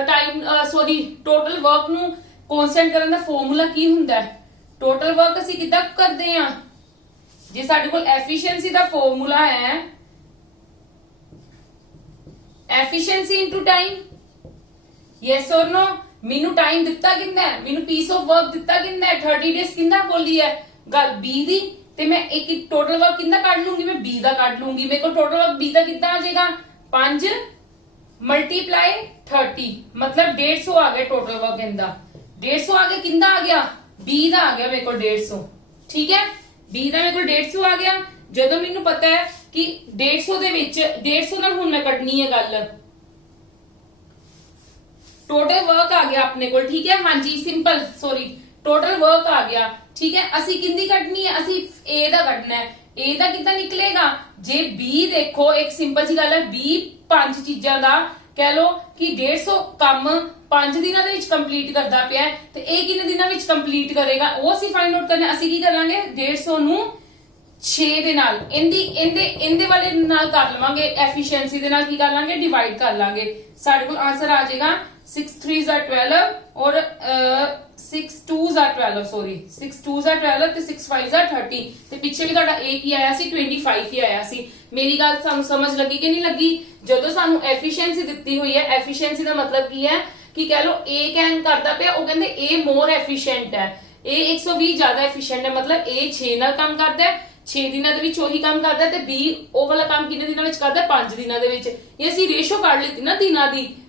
टाइम सॉरी टोटल वर्क ਨੂੰ ਕਨਸਟੈਂਟ ਕਰਨ ਦਾ ਫਾਰਮੂਲਾ ਕੀ ਹੁੰਦਾ ਹੈ। ਟੋਟਲ ਵਰਕ ਅਸੀਂ ਕਿੱਦਾਂ ਕਰਦੇ ਆ, ਜੇ ਸਾਡੇ ਕੋਲ ਐਫੀਸ਼ੀਐਂਸੀ ਦਾ ਫਾਰਮੂਲਾ ਹੈ efficiency into time, yes or no. ਮੈਨੂੰ ਟਾਈਮ ਦਿੱਤਾ ਕਿੰਨਾ ਹੈ, ਮੈਨੂੰ ਪੀਸ ਆਫ ਵਰਕ ਦਿੱਤਾ ਕਿੰਨਾ ਹੈ 30 ਡੇਜ਼, ਕਿੰਨਾ ਬੋਲੀ ਹੈ ਗੱਲ B ਦੀ, ਤੇ ਮੈਂ ਇੱਕ ਟੋਟਲ ਵਰਕ ਕਿੰਨਾ ਕੱਢ ਲੂੰਗੀ, ਮੈਂ B ਦਾ ਕੱਢ ਲੂੰਗੀ। ਮੇਰੇ ਕੋਲ ਟੋਟਲ ਵਰਕ B ਦਾ ਕਿੰਨਾ ਆ ਜਾਏਗਾ 5 मल्टीप्लाई 30, मतलब 150 आ गया टोटल वर्क इंदा। 150 आ गया, किंदा आ गया B दा आ गया मेरे को 150। ठीक है, B दा मेरे को 150 आ गया। ਜਦੋਂ ਮੈਨੂੰ ਪਤਾ ਹੈ ਕਿ 150 ਦੇ ਵਿੱਚ 150 ਨਾਲ ਹੁਣ ਮੈਂ ਕੱਢਣੀ ਹੈ ਗੱਲ, ਟੋਟਲ ਵਰਕ ਆ ਗਿਆ ਆਪਣੇ ਕੋਲ। ਠੀਕ ਹੈ, ਹਾਂਜੀ ਸਿੰਪਲ, ਸੌਰੀ ਟੋਟਲ ਵਰਕ ਆ ਗਿਆ। ਠੀਕ ਹੈ, ਅਸੀਂ ਕਿੰਦੀ ਕੱਢਣੀ ਹੈ, ਅਸੀਂ A ਦਾ ਕੱਢਣਾ ਹੈ। A ਦਾ ਕਿੱਦਾਂ ਨਿਕਲੇਗਾ, ਜੇ B ਦੇਖੋ ਇੱਕ ਸਿੰਪਲ ਜੀ ਗੱਲ ਹੈ, B 5 ਚੀਜ਼ਾਂ ਦਾ ਕਹਿ ਲੋ ਕਿ 150 ਕੰਮ 5 ਦਿਨਾਂ ਦੇ ਵਿੱਚ ਕੰਪਲੀਟ ਕਰਦਾ ਪਿਆ, ਤੇ ਇਹ ਕਿੰਨੇ ਦਿਨਾਂ ਵਿੱਚ ਕੰਪਲੀਟ ਕਰੇਗਾ ਉਹ ਅਸੀਂ ਫਾਈਂਡ ਆਊਟ ਕਰਨਾ। ਅਸੀਂ ਕੀ ਕਰਾਂਗੇ 150 ਨੂੰ 6 ਦੇ ਨਾਲ ਇਹਦੇ ਵਾਲੇ ਨਾਲ ਕਰ ਲਵਾਂਗੇ, ਐਫੀਸ਼ੀਐਂਸੀ ਦੇ ਨਾਲ ਕੀ ਕਰ ਲਾਂਗੇ ਡਿਵਾਈਡ ਕਰ ਲਾਂਗੇ। ਸਾਡੇ ਕੋਲ ਆਨਸਰ ਆ ਜਾਏਗਾ 6 3s are 12 और 6 2s are 12, sorry 6 2s are 12 ਤੇ 6 5s are 30, ਤੇ ਪਿੱਛੇ ਵੀ ਤੁਹਾਡਾ A ਕੀ ਆਇਆ ਸੀ 25 ਹੀ ਆਇਆ ਸੀ। ਮੇਰੀ ਗੱਲ ਤੁਹਾਨੂੰ ਸਮਝ ਲੱਗੀ ਕਿ ਨਹੀਂ ਲੱਗੀ। ਜਦੋਂ ਸਾਨੂੰ ਐਫੀਸ਼ੀਐਂਸੀ ਦਿੱਤੀ ਹੋਈ ਹੈ, ਐਫੀਸ਼ੀਐਂਸੀ ਦਾ ਮਤਲਬ ਕੀ ਹੈ ਕਿ ਕਹਿ ਲੋ A ਕੈਨ ਕਰਦਾ ਪਿਆ, ਉਹ ਕਹਿੰਦੇ A ਮੋਰ ਐਫੀਸ਼ੀਐਂਟ ਹੈ, A 120 ਜ਼ਿਆਦਾ ਐਫੀਸ਼ੀਐਂਟ ਹੈ, मतलब A 6 ਨਾਲ ਕੰਮ ਕਰਦਾ ਹੈ, 6 ਦਿਨਾਂ ਦੇ ਵਿੱਚ ਉਹੀ ਕੰਮ ਕਰਦਾ, ਤੇ B ਉਹ ਵਾਲਾ ਕੰਮ ਕਿੰਨੇ ਦਿਨਾਂ ਵਿੱਚ ਕਰਦਾ 5 ਦਿਨਾਂ ਦੇ ਵਿੱਚ। ਇਹ ਅਸੀਂ ਰੇਸ਼ੋ ਕੱਢ ਲਿੱਤੀ ਨਾ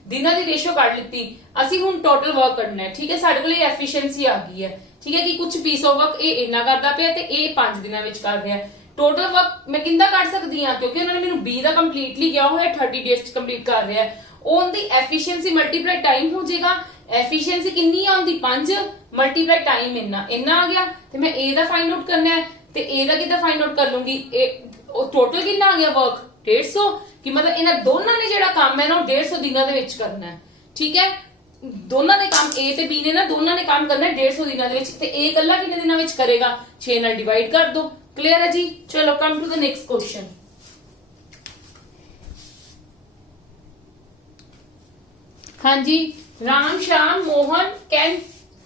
ਦਿਨਾਂ ਦੀ ਰੇਸ਼ੋ ਕੱਢ ਲਿੱਤੀ। ਅਸੀਂ ਹੁਣ ਟੋਟਲ ਵਰਕ ਕਰਨਾ ਹੈ। ਠੀਕ ਹੈ, ਸਾਡੇ ਕੋਲ ਇਹ ਐਫੀਸ਼ੀਐਂਸੀ ਆ ਗਈ ਹੈ। ਠੀਕ ਹੈ, ਕਿ ਕੁਝ ਪੀਸ ਆਫ ਵਰਕ ਇਹ ਇੰਨਾ ਕਰਦਾ ਪਿਆ ਤੇ ਇਹ 5 ਦਿਨਾਂ ਵਿੱਚ ਕਰ ਰਿਹਾ। ਟੋਟਲ ਵਰਕ ਮੈਂ ਕਿੰਦਾ ਕੱਢ ਸਕਦੀ ਹਾਂ, ਕਿਉਂਕਿ ਉਹਨਾਂ ਨੇ ਮੈਨੂੰ B ਦਾ ਕੰਪਲੀਟਲੀ ਕਿਹਾ ਹੋਇਆ 30 ਡੇਜ਼ ਚ ਕੰਪਲੀਟ ਕਰ ਰਿਹਾ, ਉਹਦੀ ਐਫੀਸ਼ੀਐਂਸੀ ਮਲਟੀਪਲਾਈ ਟਾਈਮ ਹੋ ਜਾਏਗਾ। ਐਫੀਸ਼ੀਐਂਸੀ ਕਿੰਨੀ ਆ ਉਹਦੀ 5 ਮਲਟੀਪਲਾਈ ਟਾਈਮ ਇੰਨਾ ਆ ਗਿਆ, ਤੇ ਮੈਂ A ਦਾ ਫਾਈਂਡ ਆਊਟ ਕਰਨਾ ਹੈ, ਤੇ A ਦਾ ਕਿੱਦਾਂ ਫਾਈਂਡ ਆਊਟ ਕਰ ਲੂੰਗੀ, ਉਹ ਟੋਟਲ ਕਿੰਨਾ ਆ ਗਿਆ ਵਰਕ 150, ਕਿ मतलब ਇਹਨਾਂ ਦੋਨਾਂ ਨੇ ਜਿਹੜਾ ਕੰਮ ਹੈ ਨਾ ਉਹ 150 ਦਿਨਾਂ ਦੇ ਵਿੱਚ ਕਰਨਾ ਹੈ। ਠੀਕ ਹੈ, ਦੋਨਾਂ ਨੇ ਕੰਮ A ਤੇ B ਨੇ ਨਾ ਦੋਨਾਂ ਨੇ ਕੰਮ ਕਰਨਾ ਹੈ 150 ਦਿਨਾਂ ਦੇ ਵਿੱਚ, ਤੇ A ਇਕੱਲਾ ਕਿੰਨੇ ਦਿਨਾਂ ਵਿੱਚ ਕਰੇਗਾ 6 ਨਾਲ ਡਿਵਾਈਡ ਕਰ ਦੋ, क्लियर है जी। चलो come to the next question. हाँ जी, Ram Shyam Mohan can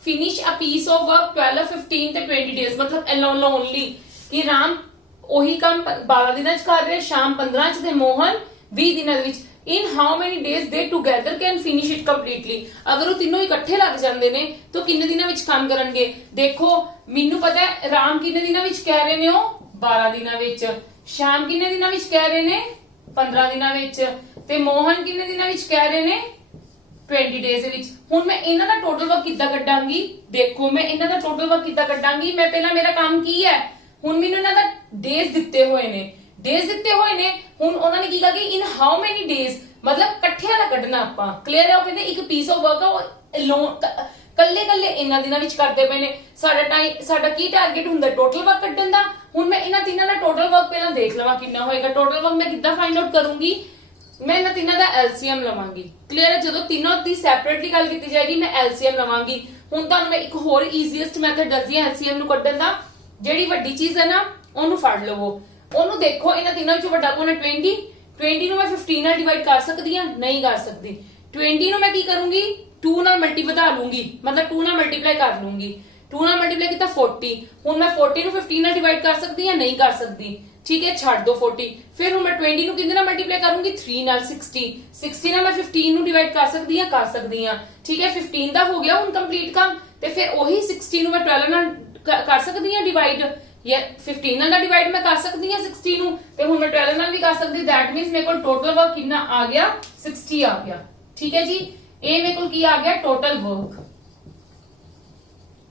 finish a piece of work 12 15 ਤੇ 20 डेज, मतलब ओनली कि राम ਉਹੀ ਕੰਮ 12 ਦਿਨਾਂ ਚ ਕਰ ਰਿਹਾ, ਸ਼ਾਮ 15 ਚ ਤੇ ਮੋਹਨ 20 ਦਿਨਾਂ ਵਿੱਚ। in how many days they together can finish it completely। ਅਗਰ ਉਹ ਤਿੰਨੋਂ ਇਕੱਠੇ ਲੱਗ ਜਾਂਦੇ ਨੇ ਤਾਂ ਕਿੰਨੇ ਦਿਨਾਂ ਵਿੱਚ ਕੰਮ ਕਰਨਗੇ। ਦੇਖੋ ਮੈਨੂੰ ਪਤਾ ਹੈ ਰਾਮ ਕਿੰਨੇ ਦਿਨਾਂ ਵਿੱਚ ਕਹਿ ਰਹੇ ਨੇ, ਉਹ 12 ਦਿਨਾਂ ਵਿੱਚ, ਸ਼ਾਮ ਕਿੰਨੇ ਦਿਨਾਂ ਵਿੱਚ ਕਹਿ ਰਹੇ ਨੇ 15 ਦਿਨਾਂ ਵਿੱਚ, ਤੇ ਮੋਹਨ ਕਿੰਨੇ ਦਿਨਾਂ ਵਿੱਚ ਕਹਿ ਰਹੇ ਨੇ 20 ਡੇਜ਼ ਦੇ ਵਿੱਚ। ਹੁਣ ਮੈਂ ਇਹਨਾਂ ਦਾ ਟੋਟਲ ਵਰਕ ਕਿੱਦਾਂ ਕੱਢਾਂਗੀ, ਦੇਖੋ ਮੈਂ ਇਹਨਾਂ ਦਾ ਟੋਟਲ ਵਰਕ ਕਿੱਦਾਂ ਕੱਢਾਂਗੀ। ਮੈਂ ਪਹਿਲਾਂ ਮੇਰਾ ਕੰਮ ਕੀ ਹੈ, ਹੁਣ ਮੈਨੂੰ ਇਹਨਾਂ ਦਾ ਡੇਜ਼ ਦਿੱਤੇ ਹੋਏ ਨੇ, ਡੇਜ਼ ਦਿੱਤੇ ਹੋਏ ਨੇ। ਹੁਣ ਉਹਨਾਂ ਨੇ ਕੀ ਕਿਹਾ ਕਿ ਇਨ ਹਾਊ ਮੈਨੀ ਡੇਜ਼, ਮਤਲਬ ਇਕੱਠਿਆਂ ਦਾ ਕੱਢਣਾ ਆਪਾਂ। ਕਲੀਅਰ ਹੈ। ਉਹ ਕਹਿੰਦੇ ਇੱਕ ਪੀਸ ਆਫ ਵਰਕ ਆ ਉਹ ਕੱਲੇ ਕੱਲੇ ਇਹਨਾਂ ਦਿਨਾਂ ਵਿੱਚ ਕਰਦੇ ਪਏ ਨੇ। ਸਾਡਾ ਕੀ ਟਾਰਗੇਟ ਹੁੰਦਾ ਟੋਟਲ ਵਰਕ ਕੱਢਣ ਦਾ। ਹੁਣ ਮੈਂ ਇਹਨਾਂ ਤਿੰਨਾਂ ਦਾ ਟੋਟਲ ਵਰਕ ਪਹਿਲਾਂ ਦੇਖ ਲਵਾਂ ਕਿੰਨਾ ਹੋਏਗਾ। ਟੋਟਲ ਵਰਕ ਮੈਂ ਕਿੱਦਾਂ ਫਾਈਂਡ ਆਊਟ ਕਰੂੰਗੀ, ਮੈਂ ਇਹਨਾਂ ਤਿੰਨਾਂ ਦਾ ਐਲਸੀਐਮ ਲਵਾਂਗੀ। ਕਲੀਅਰ ਹੈ। ਜਦੋਂ ਤਿੰਨੋਂ ਦੀ ਸੈਪਰੇਟਲੀ ਗੱਲ ਕੀਤੀ ਜਾਏਗੀ ਮੈਂ ਐਲਸੀਐਮ ਲਵਾਂਗੀ। ਹੁਣ ਤੁਹਾਨੂੰ ਮੈਂ ਇੱਕ ਹੋਰ ਈਜ਼ੀਐਸਟ ਮੈਥਡ ਦੱਸਦੀ ਹਾਂ ਐਲਸੀਐਮ ਨੂੰ ਕੱਢਣ ਦਾ। ਜਿਹੜੀ ਵੱਡੀ ਚੀਜ਼ ਹੈ ਨਾ ਉਹਨੂੰ ਫੜ ਲਵੋ, ਉਹਨੂੰ ਦੇਖੋ ਇਹਨਾਂ ਤਿੰਨਾਂ ਵਿੱਚੋਂ ਵੱਡਾ ਕੌਣ ਹੈ 20 ਨੂੰ ਮੈਂ 15 ਨਾਲ ਡਿਵਾਈਡ ਕਰ ਸਕਦੀ ਹਾਂ, ਨਹੀਂ ਕਰ ਸਕਦੀ। 20 ਨੂੰ ਮੈਂ ਕੀ ਕਰੂੰਗੀ 2 ਨਾਲ ਮਲਟੀ ਵਧਾ ਲੂੰਗੀ, ਮਤਲਬ 2 ਨਾਲ ਮਲਟੀਪਲਾਈ ਕਰ ਲੂੰਗੀ। 2 ਨਾਲ ਮਲਟੀਪਲਾਈ ਕੀਤਾ 40। ਹੁਣ ਮੈਂ 40 ਨੂੰ 15 ਨਾਲ ਡਿਵਾਈਡ ਕਰ ਸਕਦੀ ਹਾਂ, ਨਹੀਂ ਕਰ ਸਕਦੀ। ठीक है, छाड़ दो 40। फिर हूं मैं 20 ਨੂੰ ਕਿੰਦੇ ਨਾਲ ਮਲਟੀਪਲਾਈ ਕਰੂੰਗੀ 3 ਨਾਲ 60 ਨਾਲ ਮੈਂ 15 ਨੂੰ ਡਿਵਾਈਡ ਕਰ ਸਕਦੀ ਹਾਂ। ਠੀਕ ਹੈ, 15 ਦਾ ਹੋ ਗਿਆ ਹੁਣ ਕੰਪਲੀਟ ਕੰਮ। ਤੇ ਫਿਰ ਉਹੀ 60 ਨੂੰ ਮੈਂ 12 ਨਾਲ ਕਰ ਸਕਦੀ ਹਾਂ ਡਿਵਾਈਡ, ਜਾਂ 15 ਨਾਲ ਡਿਵਾਈਡ ਮੈਂ ਕਰ ਸਕਦੀ ਹਾਂ 60 ਨੂੰ, ਤੇ ਹੁਣ ਮੈਂ 12 ਨਾਲ ਵੀ ਕਰ ਸਕਦੀ। दैट मींस ਮੇਰੇ ਕੋਲ ਟੋਟਲ ਵਰਕ ਕਿੰਨਾ ਆ ਗਿਆ 60 ਆ ਗਿਆ। ਠੀਕ ਹੈ ਜੀ, ਇਹ ਮੇਰੇ ਕੋਲ ਕੀ ਆ ਗਿਆ ਟੋਟਲ ਵਰਕ।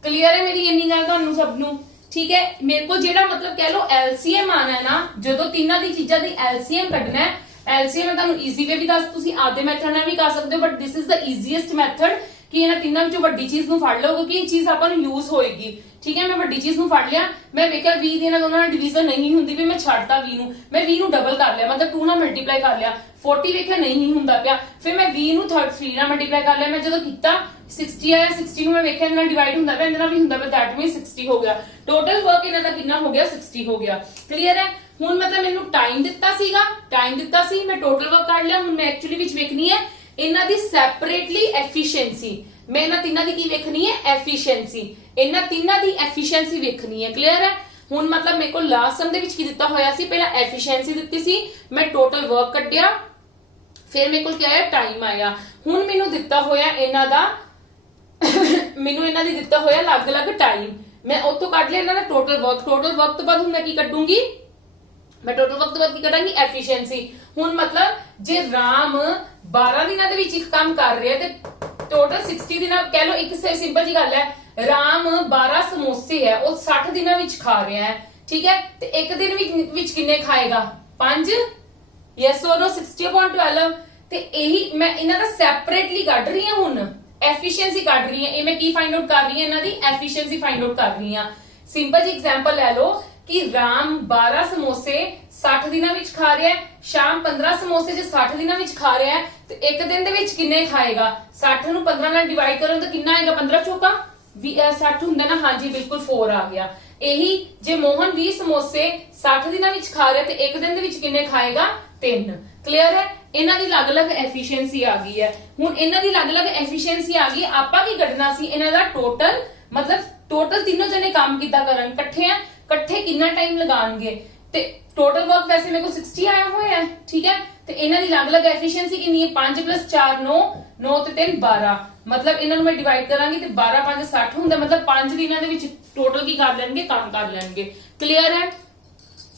ਕਲੀਅਰ ਹੈ ਮੇਰੀ ਇੰਨੀ ਗੱਲ ਤੁਹਾਨੂੰ ਸਭ ਨੂੰ। ठीक है, मेरे को जेड़ा मतलब कह लो एलसीएम आना है ना, जो तीनों दी चीजां दी एलसीएम कढना है। एलसीएम मैं तुहानू इजी वे भी दस, तुसी आधे मेथड नाल भी कर सकते हो, but this is the easiest method कि इन्हां तीनों विचों वड्डी चीज नू फड़ लो, क्योंकि ये चीज आपां नू यूज होएगी। ठीक है, मैं वड्डी चीज नू फड़ लिया, मैं वेख्या 20 दी इन्हां दोनां नाल डिवीजन नहीं हुंदी, भी मैं छड्डता 20 नू, मैं 20 नू डबल कर लिया, मतलब 2 नाल मल्टीप्लाई कर लिया। 40 वेख्या नहीं हुंदा पिया, फिर मैं 20 नू 3 नाल मल्टीप्लाई कर लिया। मैं जदों कीता 60 आया, 60 ਨੂੰ ਮੈਂ ਵੇਖਿਆ ਇਹਨਾਂ ਨਾਲ ਡਿਵਾਈਡ ਹੁੰਦਾ ਪਿਆ, ਇਹਨਾਂ ਨਾਲ ਵੀ ਹੁੰਦਾ ਪਿਆ, दैट मींस 60 ਹੋ ਗਿਆ। ਟੋਟਲ ਵਰਕ ਇਹਨਾਂ ਦਾ ਕਿੰਨਾ ਹੋ ਗਿਆ 60 ਹੋ ਗਿਆ। ਕਲੀਅਰ ਹੈ। ਹੁਣ ਮਤਲਬ ਮੈਨੂੰ ਟਾਈਮ ਦਿੱਤਾ ਸੀ, ਮੈਂ ਟੋਟਲ ਵਰਕ ਕੱਢ ਲਿਆ। ਹੁਣ ਮੈਂ ਐਕਚੁਅਲੀ ਵਿੱਚ ਵੇਖਣੀ ਹੈ ਇਹਨਾਂ ਦੀ ਸੈਪਰੇਟਲੀ ਐਫੀਸ਼ੀਐਂਸੀ। ਮੈਂ ਇਹਨਾਂ ਤਿੰਨਾਂ ਦੀ ਕੀ ਵੇਖਣੀ ਹੈ ਐਫੀਸ਼ੀਐਂਸੀ, ਇਹਨਾਂ ਤਿੰਨਾਂ ਦੀ ਐਫੀਸ਼ੀਐਂਸੀ ਵੇਖਣੀ ਹੈ। ਕਲੀਅਰ ਹੈ। ਹੁਣ ਮਤਲਬ ਮੇਰੇ ਕੋਲ ਲਾਸਟ ਸਮ ਦੇ ਵਿੱਚ ਕੀ ਦਿੱਤਾ ਹੋਇਆ ਸੀ, ਪਹਿਲਾਂ ਐਫੀਸ਼ੀਐਂਸੀ ਦਿੱਤੀ ਸੀ, ਮੈਂ ਟੋਟਲ ਵਰਕ ਕੱਢਿਆ, ਫਿਰ ਮੇਰੇ ਕੋਲ ਕੀ ਆਇਆ ਟਾਈਮ ਆਇਆ। ਹੁਣ ਮੈਨੂੰ ਦਿੱਤਾ ਹੋਇਆ ਇਹਨਾਂ ਦਾ ਮੈਨੂੰ ਇਹਨਾਂ ਦੀ ਦਿੱਤਾ ਹੋਇਆ ਅਲੱਗ-ਅਲੱਗ ਟਾਈਮ, ਮੈਂ ਉੱਥੋਂ ਕੱਢ ਲਿਆ ਇਹਨਾਂ ਦਾ ਟੋਟਲ ਵਰਕ। ਟੋਟਲ ਵਰਕ ਤੋਂ ਬਾਅਦ ਹੁਣ ਮੈਂ ਕੀ ਕੱਢੂੰਗੀ, ਮੈਂ ਟੋਟਲ ਵਰਕ ਤੋਂ ਬਾਅਦ ਕੀ ਕੱਢਾਂਗੀ ਐਫੀਸ਼ੀਐਂਸੀ। ਹੁਣ ਮਤਲਬ ਜੇ ਰਾਮ 12 ਦਿਨਾਂ ਦੇ ਵਿੱਚ ਇੱਕ ਕੰਮ ਕਰ ਰਿਹਾ ਤੇ ਟੋਟਲ 60 ਦਿਨਾਂ, ਕਹਿ ਲਓ ਇੱਕ ਸਿੰਪਲ ਜੀ ਗੱਲ ਹੈ, ਰਾਮ 12 ਸਮੋਸੇ ਹੈ ਉਹ 60 ਦਿਨਾਂ ਵਿੱਚ ਖਾ ਰਿਹਾ ਹੈ। ਠੀਕ ਹੈ, ਤੇ ਇੱਕ ਦਿਨ ਵਿੱਚ ਕਿੰਨੇ ਖਾਏਗਾ 5, ਯੈਸ অর ਨੋ 60/12। ਤੇ ਇਹੀ ਮੈਂ ਇਹਨਾਂ ਦਾ ਸੈਪਰੇਟਲੀ ਕੱਢ ਰਹੀ ਹਾਂ, ਹੁਣ एफिशिएंसी काट रही है। ये मैं की फाइंड आउट कर रही है, इन्हां दी एफिशिएंसी फाइंड आउट कर रही हां। सिंपल जी एग्जांपल ले लो कि राम 12 समोसे 60 दिनां विच खा रहा है, शाम 15 समोसे जे 60 दिनां विच खा रहा है, तो एक दिन दे विच किन्ने खाएगा 60 ਨੂੰ 15 ਨਾਲ डिवाइड करो तो कितना आएगा 15 चौका 60 ਹੁੰਦਾ ना। हाँ जी बिल्कुल 4 आ गया। यही जे मोहन 20 समोसे 60 दिनां विच खा रहा है तो एक दिन दे विच किन्ने खाएगा 3। क्लियर है। ਇਹਨਾਂ ਦੀ ਅਲੱਗ-ਅਲੱਗ ਐਫੀਸ਼ੀਐਂਸੀ ਆ ਗਈ ਹੈ। ਹੁਣ ਇਹਨਾਂ ਦੀ ਅਲੱਗ-ਅਲੱਗ ਐਫੀਸ਼ੀਐਂਸੀ ਆ ਗਈ, ਆਪਾਂ ਕੀ ਕੱਢਣਾ ਸੀ ਇਹਨਾਂ ਦਾ ਟੋਟਲ, ਮਤਲਬ ਟੋਟਲ ਤਿੰਨੋਂ ਜਣੇ ਕੰਮ ਕਿੱਦਾਂ ਕਰਨ, ਇਕੱਠੇ ਕਿੰਨਾ ਟਾਈਮ ਲਗਾਣਗੇ। ਤੇ ਟੋਟਲ ਵਰਕ ਵੈਸੇ ਮੇਰੇ ਕੋਲ 60 ਆਇਆ ਹੋਇਆ ਹੈ। ਠੀਕ ਹੈ, ਤੇ ਇਹਨਾਂ ਦੀ ਅਲੱਗ-ਅਲੱਗ ਐਫੀਸ਼ੀਐਂਸੀ ਕਿੰਨੀ ਹੈ 5 + 4 9, 9 ਤੇ 3 12, ਮਤਲਬ ਇਹਨਾਂ ਨੂੰ ਮੈਂ ਡਿਵਾਈਡ ਕਰਾਂਗੀ ਤੇ 12 5 60 ਹੁੰਦਾ, ਮਤਲਬ 5 ਦਿਨਾਂ ਦੇ ਵਿੱਚ ਟੋਟਲ ਕੀ ਕਰ ਲੈਣਗੇ ਕੰਮ ਕਰ ਲੈਣਗੇ। ਕਲੀਅਰ ਹੈ।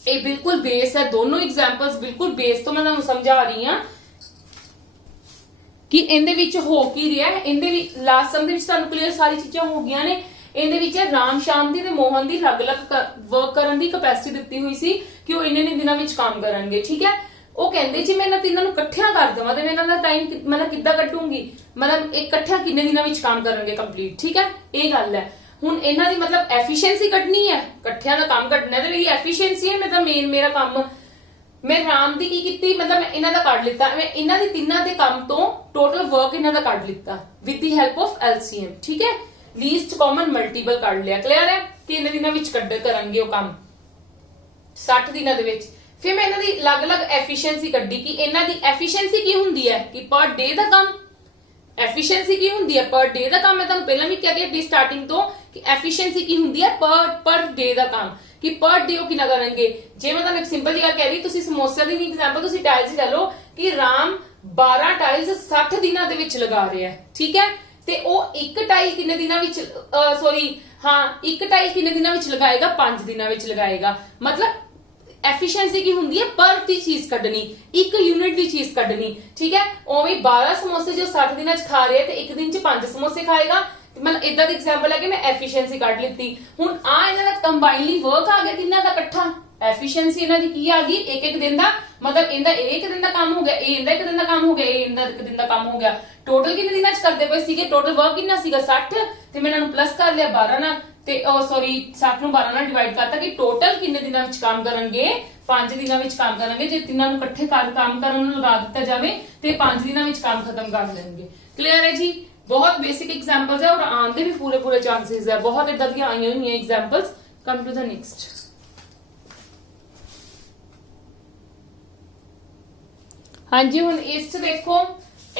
ਇਹ ਬਿਲਕੁਲ ਬੇਸ ਹੈ, ਦੋਨੋਂ ਐਗਜ਼ਾਮਪਲਸ ਬਿਲਕੁਲ ਬੇਸ ਤੋਂ ਮੈਂ ਤੁਹਾਨੂੰ ਸਮਝਾ ਰਹੀ ਹਾਂ ਕਿ ਇਹਦੇ ਵਿੱਚ ਹੋ ਕੀ ਰਿਹਾ ਹੈ। ਇਹਦੇ ਵਿੱਚ ਲਾਸਟ ਸਮ ਦੇ ਵਿੱਚ ਤੁਹਾਨੂੰ ਕਲੀਅਰ ਸਾਰੀ ਚੀਜ਼ਾਂ ਹੋ ਗਈਆਂ ਨੇ। ਇਹਦੇ ਵਿੱਚ ਰਾਮ ਸ਼ਾਮ ਦੀ ਤੇ ਮੋਹਨ ਦੀ ਅਲੱਗ-ਅਲੱਗ ਵਰਕ ਕਰਨ ਦੀ ਕੈਪੈਸਿਟੀ ਦਿੱਤੀ ਹੋਈ ਸੀ ਕਿ ਉਹ ਇੰਨੇ ਦਿਨਾਂ ਵਿੱਚ ਕੰਮ ਕਰਨਗੇ। ਠੀਕ ਹੈ, ਉਹ ਕਹਿੰਦੇ ਜੀ ਮੈਂ ਇਹਨਾਂ ਤਿੰਨਾਂ ਨੂੰ ਇਕੱਠਿਆਂ ਕਰ ਦਵਾਂ ਤੇ ਮੈਂ ਇਹਨਾਂ ਦਾ ਟਾਈਮ ਮਤਲਬ ਕਿੱਦਾਂ ਕੱਟੂੰਗੀ, ਮਤਲਬ ਇਕੱਠਿਆਂ ਕਿੰਨੇ ਦਿਨਾਂ ਵਿੱਚ ਕੰਮ ਕਰਨਗੇ ਕੰਪਲੀਟ। ਠੀਕ ਹੈ, ਇਹ ਗੱਲ ਹੈ। ਹੁਣ ਇਹਨਾਂ ਦੀ ਮਤਲਬ ਐਫੀਸ਼ੀਐਂਸੀ ਕੱਢਣੀ ਹੈ, ਇਕੱਠਿਆਂ ਦਾ ਕੰਮ ਕੱਢਣਾ ਹੈ, ਤੇ ਮੇਰੀ ਐਫੀਸ਼ੀਐਂਸੀ ਹੈ, ਮੈਂ ਤਾਂ ਮੇਰਾ ਕੰਮ ਮੈਂ ਰਾਮ ਦੀ ਕੀ ਕੀਤੀ, ਮਤਲਬ ਮੈਂ ਇਹਨਾਂ ਦਾ ਕੱਢ ਲਿੱਤਾ, ਮੈਂ ਇਹਨਾਂ ਦੀ ਤਿੰਨਾਂ ਦੇ ਕੰਮ ਤੋਂ ਟੋਟਲ ਵਰਕ ਇਹਨਾਂ ਦਾ ਕੱਢ ਲਿੱਤਾ with the help of LCM. ਠੀਕ ਹੈ, ਲੀਸਟ ਕਾਮਨ ਮਲਟੀਪਲ ਕੱਢ ਲਿਆ। ਕਲੀਅਰ ਹੈ ਕਿ ਇਹਨਾਂ ਦਿਨਾਂ ਵਿੱਚ ਕੱਢ ਕਰਨਗੇ ਉਹ ਕੰਮ। 60 ਦਿਨਾਂ ਦੇ ਵਿੱਚ। ਫਿਰ ਮੈਂ ਇਹਨਾਂ ਦੀ ਅਲੱਗ-ਅਲੱਗ ਐਫੀਸ਼ੀਐਂਸੀ ਕੱਢੀ ਕਿ ਇਹਨਾਂ ਦੀ ਐਫੀਸ਼ੀਐਂਸੀ ਕੀ ਹੁੰਦੀ ਹੈ ਕਿ ਪਰ ਡੇ ਦਾ ਕੰਮ। ਐਫੀਸ਼ੀਐਂਸੀ ਕੀ ਹੁੰਦੀ ਹੈ ਪਰ ਡੇ ਦਾ ਕੰਮ। ਮੈਂ ਤੁਹਾਨੂੰ ਪਹਿਲਾਂ ਵੀ ਕਿਹਾ ਕਿ ਸਟਾਰਟਿੰਗ ਤੋਂ ਕਿ ਐਫੀਸ਼ੀਐਂਸੀ ਕੀ ਹੁੰਦੀ ਹੈ ਪਰ ਡੇ ਦਾ ਕੰਮ ਕਿ ਪਰ ਡੇ ਉਹ ਕਿੰਨਾ ਕਰਨਗੇ। ਜੇ ਮੈਂ ਤੁਹਾਨੂੰ ਇੱਕ ਸਿੰਪਲ ਜਿਹੀ ਗੱਲ ਕਹਿ ਰਹੀ, ਤੁਸੀਂ ਸਮੋਸੇ ਦੀ ਐਗਜ਼ਾਮਪਲ ਤੁਸੀਂ ਟਾਈਲਸ ਲੈ ਲਓ ਕਿ ਰਾਮ 12 ਟਾਈਲਸ 60 ਦਿਨਾਂ ਦੇ ਵਿੱਚ ਲਗਾ ਰਿਹਾ ਹੈ, ਠੀਕ ਹੈ। ਤੇ ਉਹ ਇੱਕ ਟਾਈਲ ਕਿੰਨੇ ਦਿਨਾਂ ਵਿੱਚ ਇੱਕ ਟਾਈਲ ਕਿੰਨੇ ਦਿਨਾਂ ਵਿੱਚ ਲਗਾਏਗਾ 5 ਦਿਨਾਂ ਵਿੱਚ ਲਗਾਏਗਾ। ਮਤਲਬ ਐਫੀਸ਼ੀਐਂਸੀ ਕੀ ਹੁੰਦੀ ਹੈ ਪਰ ਦੀ ਚੀਜ਼ ਕੱਢਣੀ, ਇੱਕ ਯੂਨਿਟ ਦੀ ਚੀਜ਼ ਕੱਢਣੀ, ਠੀਕ ਹੈ। ਉਵੇਂ 12 ਸਮੋਸੇ ਜੋ 60 ਦਿਨਾਂ ਚ ਖਾ ਰਿਹਾ ਤੇ ਇੱਕ ਦਿਨ ਚ 5 ਸਮੋਸੇ ਖਾਏਗਾ। ਮਤਲਬ ਇਦਾਂ ਦੀ ਐਗਜ਼ਾਮਪਲ ਹੈ ਕਿ ਮੈਂ ਐਫੀਸ਼ੀਐਂਸੀ ਕੱਢ ਲਿੱਤੀ। ਹੁਣ ਇਹਨਾਂ ਦਾ ਕੰਬਾਈਨਲੀ ਵਰਕ ਆ ਗਿਆ ਤਿੰਨਾਂ ਦਾ ਇਕੱਠਾ। ਐਫੀਸ਼ੀਐਂਸੀ ਇਹਨਾਂ ਦੀ ਕੀ ਆ ਗਈ ਇੱਕ ਇੱਕ ਦਿਨ ਦਾ, ਮਤਲਬ ਇਹਦਾ ਇਹ ਇੱਕ ਦਿਨ ਦਾ ਕੰਮ ਹੋ ਗਿਆ, ਇਹ ਇਹਦਾ ਇੱਕ ਦਿਨ ਦਾ ਕੰਮ ਹੋ ਗਿਆ, ਇਹ ਇਹਦਾ ਇੱਕ ਦਿਨ ਦਾ ਕੰਮ ਹੋ ਗਿਆ। ਟੋਟਲ ਕਿੰਨੇ ਦਿਨਾਂ ਚ ਕਰਦੇ ਪਏ ਸੀਗੇ, ਟੋਟਲ ਵਰਕ ਕਿੰਨਾ ਸੀਗਾ 60 ਤੇ ਮੈਂ ਇਹਨਾਂ ਨੂੰ ਪਲੱਸ ਕਰ ਲਿਆ 12 ਨਾਲ ਤੇ 60 ਨੂੰ 12 ਨਾਲ ਡਿਵਾਈਡ ਕਰਤਾ ਕਿ ਟੋਟਲ ਕਿੰਨੇ ਦਿਨਾਂ ਵਿੱਚ ਕੰਮ ਕਰਨਗੇ 5 ਦਿਨਾਂ ਵਿੱਚ ਕੰਮ ਕਰਨਗੇ। ਜੇ ਤਿੰਨਾਂ ਨੂੰ ਇਕੱਠੇ ਕੰਮ ਕਰਨ ਨੂੰ ਲਗਾ ਦਿੱਤਾ ਜਾਵੇ ਤੇ 5 ਦਿਨਾਂ ਵਿੱਚ ਕੰਮ ਖਤਮ ਕਰ ਲੈਣਗੇ। ਕਲੀਅਰ ਹੈ ਜੀ। ਬਹੁਤ ਬੇਸਿਕ ਐਗਜ਼ਾਮਪਲਸ ਹੈ ਔਰ ਆਉਣ ਦੇ ਵੀ ਪੂਰੇ ਚਾਂਸਸ ਹੈ। ਬਹੁਤ ਇਦਾਂ ਦੀਆਂ ਆਈਆਂ ਹੋਈਆਂ examples. Come to the next. ਹਾਂਜੀ ਹੁਣ ਇਸ ਚ ਦੇਖੋ